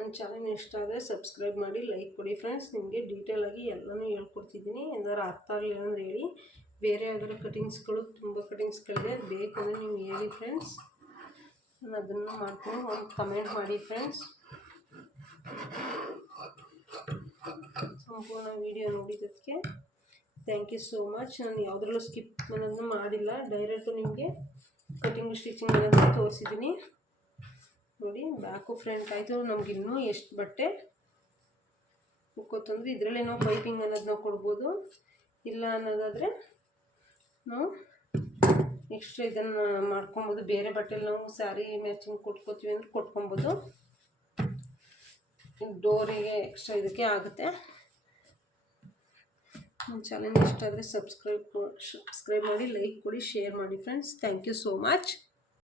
ನನ್ನ ಚಾನಲ್ ಇಷ್ಟ ಆದರೆ ಸಬ್ಸ್ಕ್ರೈಬ್ ಮಾಡಿ, ಲೈಕ್ ಕೊಡಿ ಫ್ರೆಂಡ್ಸ್. ನಿಮಗೆ ಡೀಟೇಲಾಗಿ ಎಲ್ಲನೂ ಹೇಳ್ಕೊಡ್ತಿದ್ದೀನಿ. ಏನಾದ್ರು ಅರ್ಥ ಆಗಲಿಲ್ಲ ಅಂದರೆ ಹೇಳಿ. ಬೇರೆ ಯಾವ್ದಾದ್ರು ಕಟಿಂಗ್ಸ್ಗಳು ತುಂಬ ಕಟಿಂಗ್ಸ್ಗಳಿದೆ, ಬೇಕು ಅಂದರೆ ನೀವು ಹೇಳಿ ಫ್ರೆಂಡ್ಸ್. ನಾನು ಅದನ್ನು ಮಾಡ್ಕೊಂಡು ಒಂದು ಕಮೆಂಟ್ ಮಾಡಿ ಫ್ರೆಂಡ್ಸ್. ಸಂಪೂರ್ಣ ವಿಡಿಯೋ ನೋಡಿದ್ದಕ್ಕೆ ಥ್ಯಾಂಕ್ ಯು ಸೋ ಮಚ್. ನಾನು ಯಾವುದ್ರಲ್ಲೂ ಸ್ಕಿಪ್ ಅನ್ನೋದನ್ನು ಮಾಡಿಲ್ಲ, ಡೈರೆಕ್ಟು ನಿಮಗೆ ಕಟಿಂಗ್ ಸ್ಟಿಚಿಂಗ್ ಅನ್ನೋದನ್ನ ತೋರಿಸಿದ್ದೀನಿ ನೋಡಿ. ಬ್ಯಾಕು ಫ್ರಂಟ್ ಆಯಿತು. ನಮ್ಗೆ ಇನ್ನೂ ಎಷ್ಟು ಬಟ್ಟೆ ಉಕ್ಕೋತಂದ್ರೆ ಇದರಲ್ಲೇ ನಾವು ಪೈಪಿಂಗ್ ಅನ್ನೋದನ್ನ ಕೊಡ್ಬೋದು. ಇಲ್ಲ ಅನ್ನೋದಾದರೆ ನಾವು ಎಕ್ಸ್ಟ್ರಾ ಇದನ್ನು ಮಾಡ್ಕೊಬೋದು. ಬೇರೆ ಬಟ್ಟೆಲಿ ನಾವು ಸ್ಯಾರಿ ಮ್ಯಾಚಿಂಗ್ ಕೊಟ್ಕೋತೀವಿ ಅಂದರೆ ಕೊಟ್ಕೊಬೋದು. ಡೋರಿಗೆ ಎಕ್ಸ್ಟ್ರಾ ಇದಕ್ಕೆ ಆಗುತ್ತೆ. ನನ್ನ ಚಾನಲ್ ಇಷ್ಟ ಆದರೆ ಸಬ್ಸ್ಕ್ರೈಬ್ ಮಾಡಿ, ಲೈಕ್ ಕೊಡಿ, ಶೇರ್ ಮಾಡಿ friends. Thank you so much.